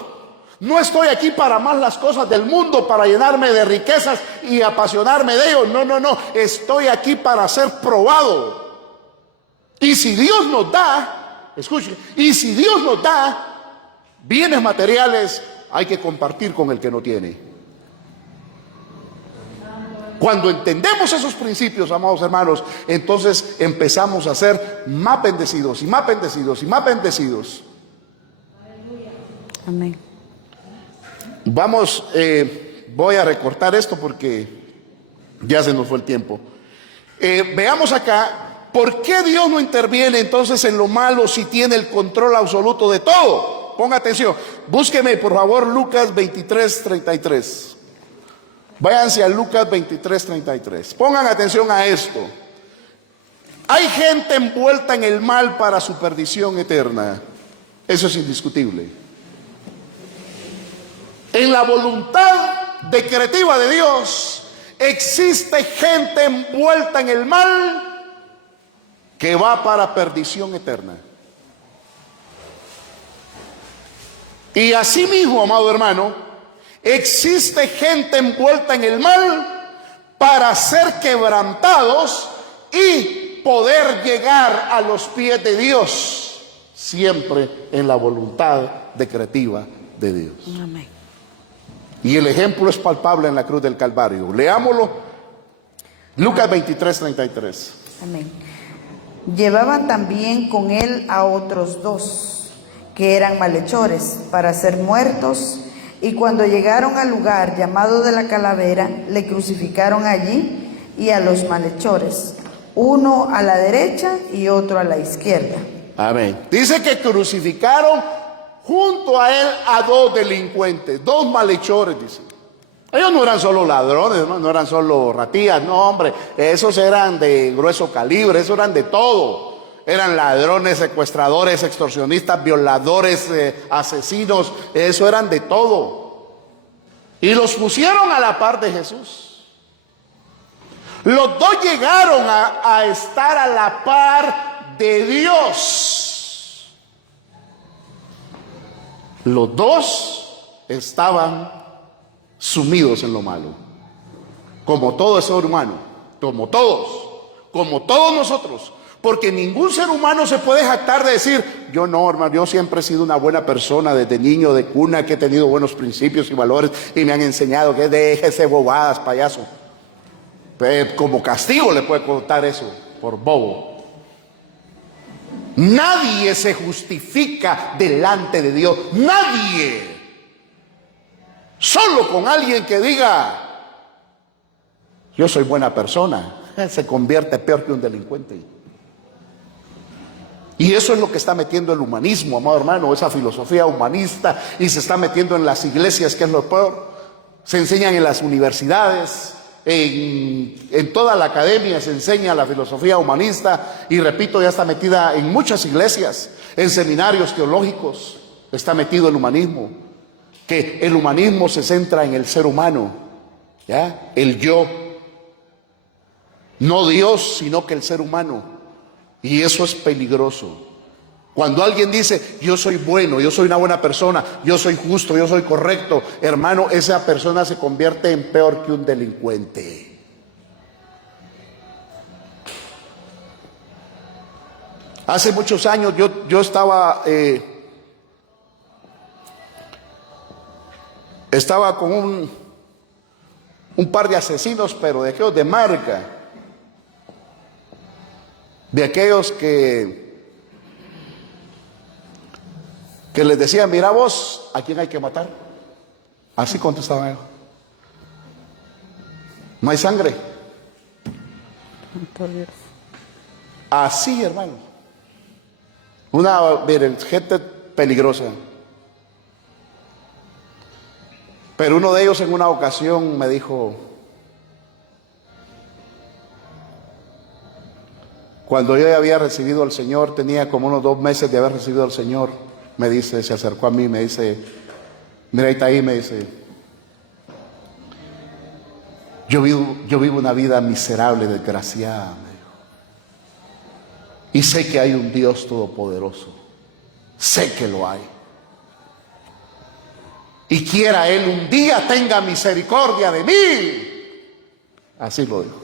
No estoy aquí para más las cosas del mundo, para llenarme de riquezas y apasionarme de ellos. No, no, no. Estoy aquí para ser probado. Y si Dios nos da, escuchen, y si Dios nos da bienes materiales, hay que compartir con el que no tiene. Cuando entendemos esos principios, amados hermanos, entonces empezamos a ser más bendecidos y más bendecidos y más bendecidos. Amén. Vamos, voy a recortar esto porque ya se nos fue el tiempo. Veamos acá, ¿por qué Dios no interviene entonces en lo malo si tiene el control absoluto de todo? Ponga atención, búsqueme por favor Lucas 23:33. Váyanse a Lucas 23:33. Pongan atención a esto. Hay gente envuelta en el mal para su perdición eterna. Eso es indiscutible. En la voluntad decretiva de Dios existe gente envuelta en el mal que va para perdición eterna. Y asimismo, amado hermano, existe gente envuelta en el mal para ser quebrantados y poder llegar a los pies de Dios, siempre en la voluntad decretiva de Dios. Amén. Y el ejemplo es palpable en la cruz del Calvario. Leámoslo. Lucas 23:33. Amén. Llevaba también con él a otros dos, que eran malhechores, para ser muertos, y cuando llegaron al lugar llamado de la Calavera, le crucificaron allí y a los malhechores, uno a la derecha y otro a la izquierda. Amén. Dice que crucificaron junto a él a dos delincuentes, dos malhechores, dice. Ellos no eran solo ladrones, no eran solo ratillas, no, hombre, esos eran de grueso calibre, esos eran de todo. Eran ladrones, secuestradores, extorsionistas, violadores, asesinos, eso eran de todo. Y los pusieron a la par de Jesús. Los dos llegaron a estar a la par de Dios. Los dos estaban sumidos en lo malo, como todo ser humano, como todos nosotros, porque ningún ser humano se puede jactar de decir, yo no, hermano, yo siempre he sido una buena persona desde niño, de cuna, que he tenido buenos principios y valores y me han enseñado que déjese bobadas, payaso. Pero como castigo le puede contar eso, por bobo. Nadie se justifica delante de Dios, nadie. Solo con alguien que diga, yo soy buena persona, se convierte peor que un delincuente. Y eso es lo que está metiendo el humanismo, amado hermano, esa filosofía humanista, y se está metiendo en las iglesias, que es lo peor. Se enseñan en las universidades, en toda la academia se enseña la filosofía humanista, y repito, ya está metida en muchas iglesias, en seminarios teológicos, está metido el humanismo, que el humanismo se centra en el ser humano, ¿ya? El yo, no Dios, sino que el ser humano, y eso es peligroso. Cuando alguien dice, yo soy bueno, yo soy una buena persona, yo soy justo, yo soy correcto, hermano, esa persona se convierte en peor que un delincuente. Hace muchos años yo estaba con un par de asesinos, pero de aquellos de marca, de aquellos que les decía, mira vos, ¿a quién hay que matar? Así contestaban ellos. No hay sangre. Así, hermano. Miren, gente peligrosa. Pero uno de ellos en una ocasión me dijo, cuando yo ya había recibido al Señor, tenía como unos 2 meses de haber recibido al Señor, me dice, se acercó a mí, me dice, mira, ahí está ahí, me dice, yo vivo una vida miserable, desgraciada, me dijo, y sé que hay un Dios todopoderoso, sé que lo hay, y quiera Él un día tenga misericordia de mí. Así lo dijo.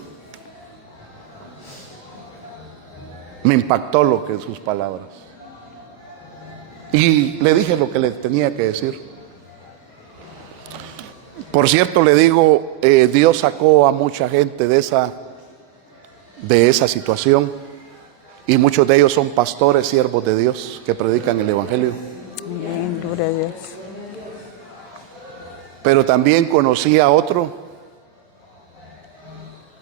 Me impactó lo que sus palabras. Y le dije lo que le tenía que decir. Por cierto, le digo, Dios sacó a mucha gente de esa situación. Y muchos de ellos son pastores, siervos de Dios, que predican el Evangelio. Amén, gloria a Dios. Pero también conocí a otro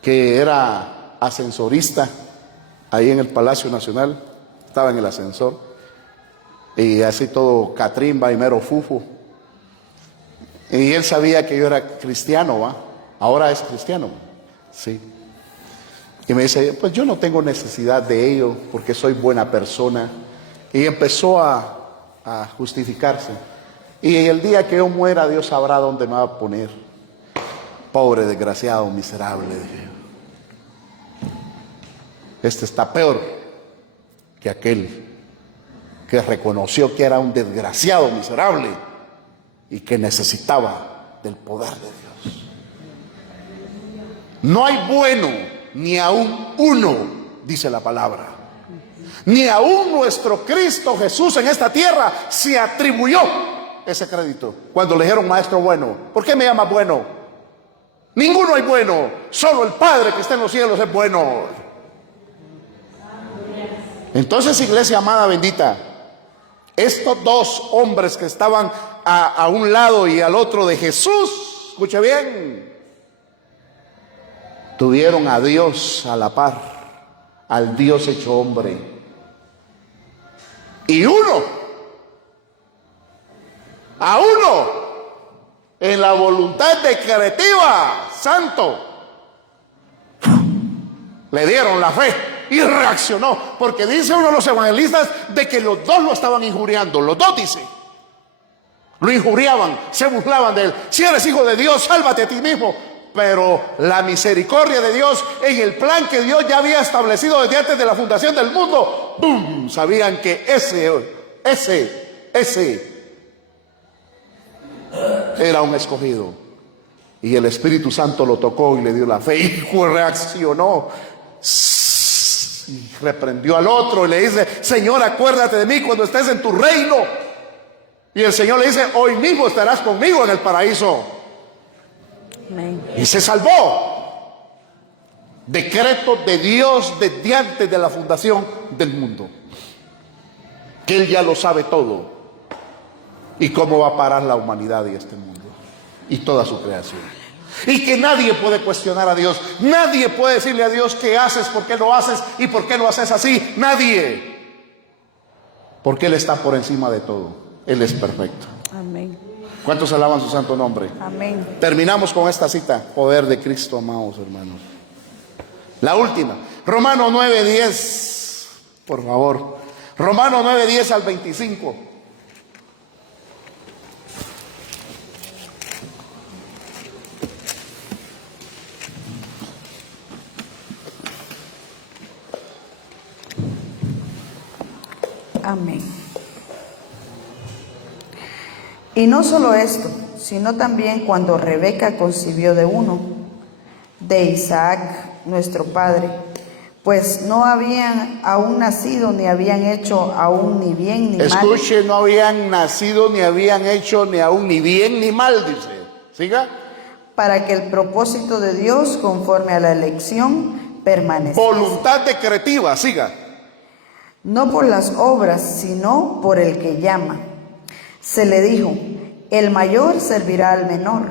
que era ascensorista ahí en el Palacio Nacional, estaba en el ascensor, y así todo catrimba y mero fufo. Y él sabía que yo era cristiano, ¿va? Ahora es cristiano, sí. Y me dice, pues yo no tengo necesidad de ello, porque soy buena persona. Y empezó a justificarse. Y el día que yo muera, Dios sabrá dónde me va a poner. Pobre, desgraciado, miserable, dije yo. Este está peor que aquel que reconoció que era un desgraciado miserable y que necesitaba del poder de Dios. No hay bueno ni aún uno, dice la palabra. Ni aún nuestro Cristo Jesús en esta tierra se atribuyó ese crédito. Cuando le dijeron maestro bueno, ¿por qué me llamas bueno? Ninguno hay bueno, solo el Padre que está en los cielos es bueno. Entonces, iglesia amada bendita, estos 2 hombres que estaban a un lado y al otro de Jesús, escuche bien, tuvieron a Dios a la par, al Dios hecho hombre. Y a uno, en la voluntad decretiva, santo, le dieron la fe. Y reaccionó, porque dice uno de los evangelistas de que los 2 lo estaban injuriando, los 2 dice, lo injuriaban, se burlaban de él. Si eres hijo de Dios, sálvate a ti mismo. Pero la misericordia de Dios, en el plan que Dios ya había establecido desde antes de la fundación del mundo, ¡bum!, sabían que ese era un escogido. Y el Espíritu Santo lo tocó y le dio la fe y reaccionó. Y reprendió al otro y le dice, Señor, acuérdate de mí cuando estés en tu reino. Y el Señor le dice, hoy mismo estarás conmigo en el paraíso. Amén. Y se salvó. Decreto de Dios desde antes de la fundación del mundo, que Él ya lo sabe todo. Y cómo va a parar la humanidad y este mundo y toda su creación. Y que nadie puede cuestionar a Dios. Nadie puede decirle a Dios qué haces, por qué lo haces y por qué lo haces así. Nadie. Porque Él está por encima de todo. Él es perfecto. Amén. ¿Cuántos alaban su santo nombre? Amén. Terminamos con esta cita. Poder de Cristo, amados hermanos. La última. Romanos 9:10. Por favor. Romanos 9:10 al 25. Amén. Y no solo esto, sino también cuando Rebeca concibió de uno, de Isaac, nuestro padre, pues no habían aún nacido, ni habían hecho aún ni bien ni mal. Escuche, no habían nacido, ni habían hecho ni aún ni bien ni mal, dice. Siga. Para que el propósito de Dios, conforme a la elección, permaneciese. Voluntad decretiva, siga. No por las obras, sino por el que llama. Se le dijo, el mayor servirá al menor,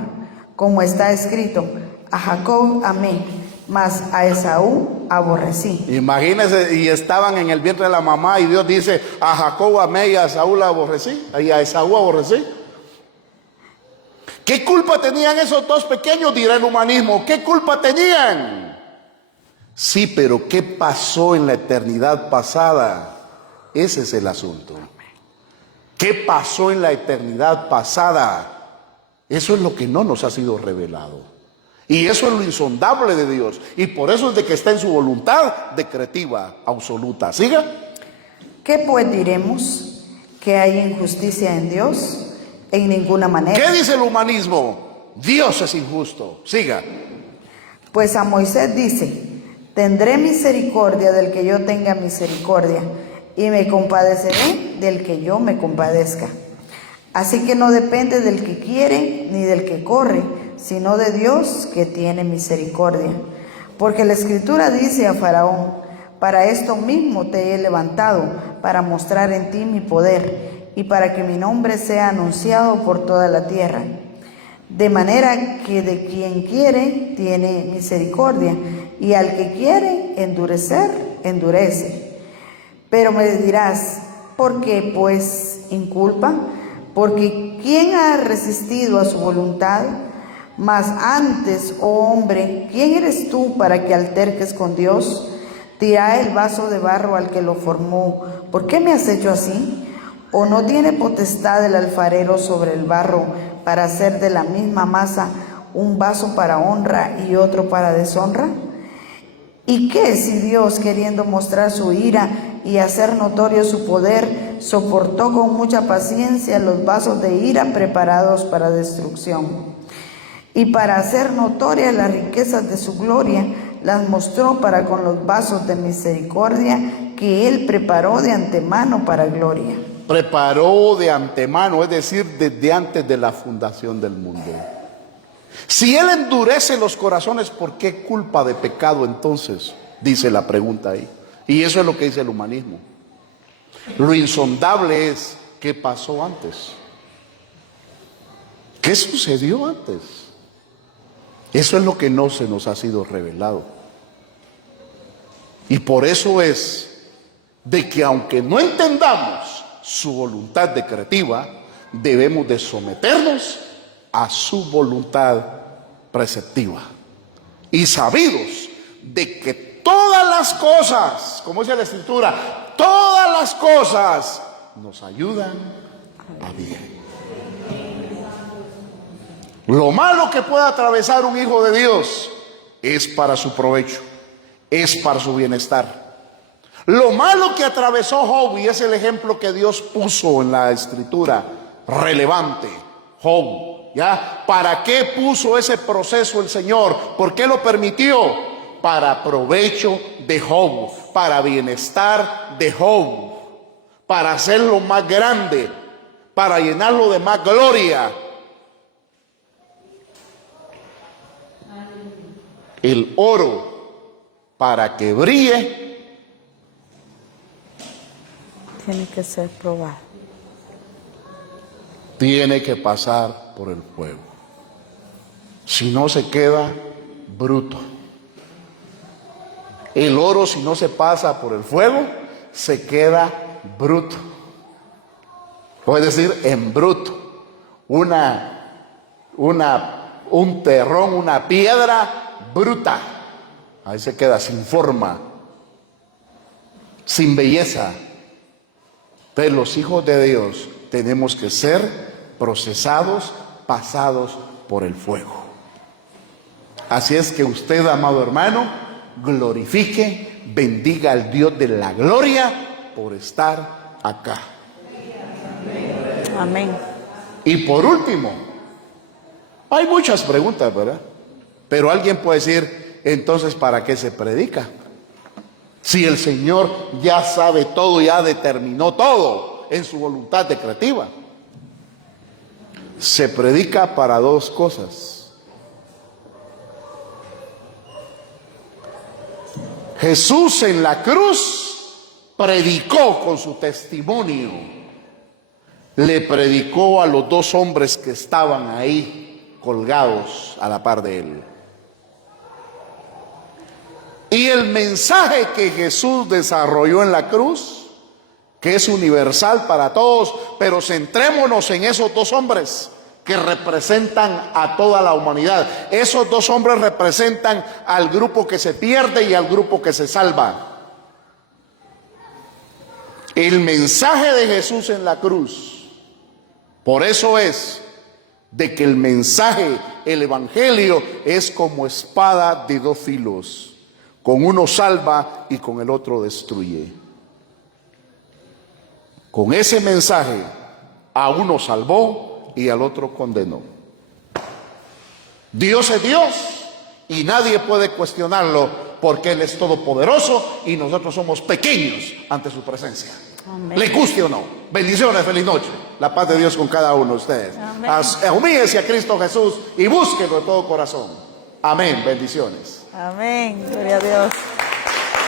como está escrito, a Jacob amé, mas a Esaú aborrecí. Imagínense, y estaban en el vientre de la mamá y Dios dice, a Jacob amé y a Esaú la aborrecí, y a Esaú aborrecí. ¿Qué culpa tenían esos dos pequeños? Dirá el humanismo. ¿Qué culpa tenían? Sí, pero ¿qué pasó en la eternidad pasada? Ese es el asunto. ¿Qué pasó en la eternidad pasada? Eso es lo que no nos ha sido revelado. Y eso es lo insondable de Dios. Y por eso es de que está en su voluntad decretiva absoluta. ¿Siga? ¿Qué pues diremos? ¿Que hay injusticia en Dios? En ninguna manera. ¿Qué dice el humanismo? Dios es injusto. Siga. Pues a Moisés dice: tendré misericordia del que yo tenga misericordia, y me compadeceré del que yo me compadezca. Así que no depende del que quiere ni del que corre, sino de Dios que tiene misericordia. Porque la Escritura dice a Faraón: para esto mismo te he levantado, para mostrar en ti mi poder, y para que mi nombre sea anunciado por toda la tierra. De manera que de quien quiere tiene misericordia, y al que quiere endurecer, endurece. Pero me dirás: ¿por qué pues inculpa? Porque ¿quién ha resistido a su voluntad? Mas antes, oh hombre, ¿quién eres tú para que alterques con Dios? Dirá el vaso de barro al que lo formó: ¿por qué me has hecho así? ¿O no tiene potestad el alfarero sobre el barro para hacer de la misma masa un vaso para honra y otro para deshonra? ¿Y qué si Dios, queriendo mostrar su ira y hacer notorio su poder, soportó con mucha paciencia los vasos de ira preparados para destrucción? Y para hacer notorias las riquezas de su gloria, las mostró para con los vasos de misericordia que Él preparó de antemano para gloria. Preparó de antemano, es decir, desde antes de la fundación del mundo. Si Él endurece los corazones, ¿por qué culpa de pecado entonces? Dice la pregunta ahí. Y eso es lo que dice el humanismo. Lo insondable es ¿qué pasó antes? ¿Qué sucedió antes? Eso es lo que no se nos ha sido revelado. Y por eso es de que aunque no entendamos su voluntad decretiva, debemos de someternos a su voluntad preceptiva. Y sabidos de que todas las cosas, como dice la Escritura, todas las cosas nos ayudan a bien. Lo malo que pueda atravesar un hijo de Dios es para su provecho, es para su bienestar. Lo malo que atravesó Job, y es el ejemplo que Dios puso en la Escritura, relevante, Job, ¿ya? ¿Para qué puso ese proceso el Señor? ¿Por qué lo permitió? Para provecho de Job, para bienestar de Job, para hacerlo más grande, para llenarlo de más gloria. El oro, para que brille, tiene que ser probado. Tiene que pasar por el fuego. Si no, se queda bruto. El oro, si no se pasa por el fuego, se queda bruto. Puede decir en bruto. Un terrón, una piedra bruta. Ahí se queda sin forma, sin belleza. Pero los hijos de Dios tenemos que ser procesados, pasados por el fuego. Así es que usted, amado hermano, glorifique, bendiga al Dios de la gloria por estar acá. Amén. Y por último, hay muchas preguntas, ¿verdad? Pero alguien puede decir, entonces, ¿para qué se predica? Si el Señor ya sabe todo, ya determinó todo en su voluntad decretiva. Se predica para dos cosas. Jesús en la cruz predicó con su testimonio. Le predicó a los dos hombres que estaban ahí colgados a la par de él. Y el mensaje que Jesús desarrolló en la cruz, que es universal para todos, pero centrémonos en esos dos hombres que representan a toda la humanidad. Esos dos hombres representan al grupo que se pierde y al grupo que se salva. El mensaje de Jesús en la cruz, por eso es de que el mensaje, el evangelio, es como espada de dos filos. Con uno salva y con el otro destruye. Con ese mensaje a uno salvó y al otro condenó. Dios es Dios y nadie puede cuestionarlo, porque Él es todopoderoso y nosotros somos pequeños ante su presencia. Amén. Le guste o no. Bendiciones, feliz noche. La paz de Dios con cada uno de ustedes. Humíllese a Cristo Jesús y búsquelo de todo corazón. Amén, bendiciones. Amén, gloria a Dios.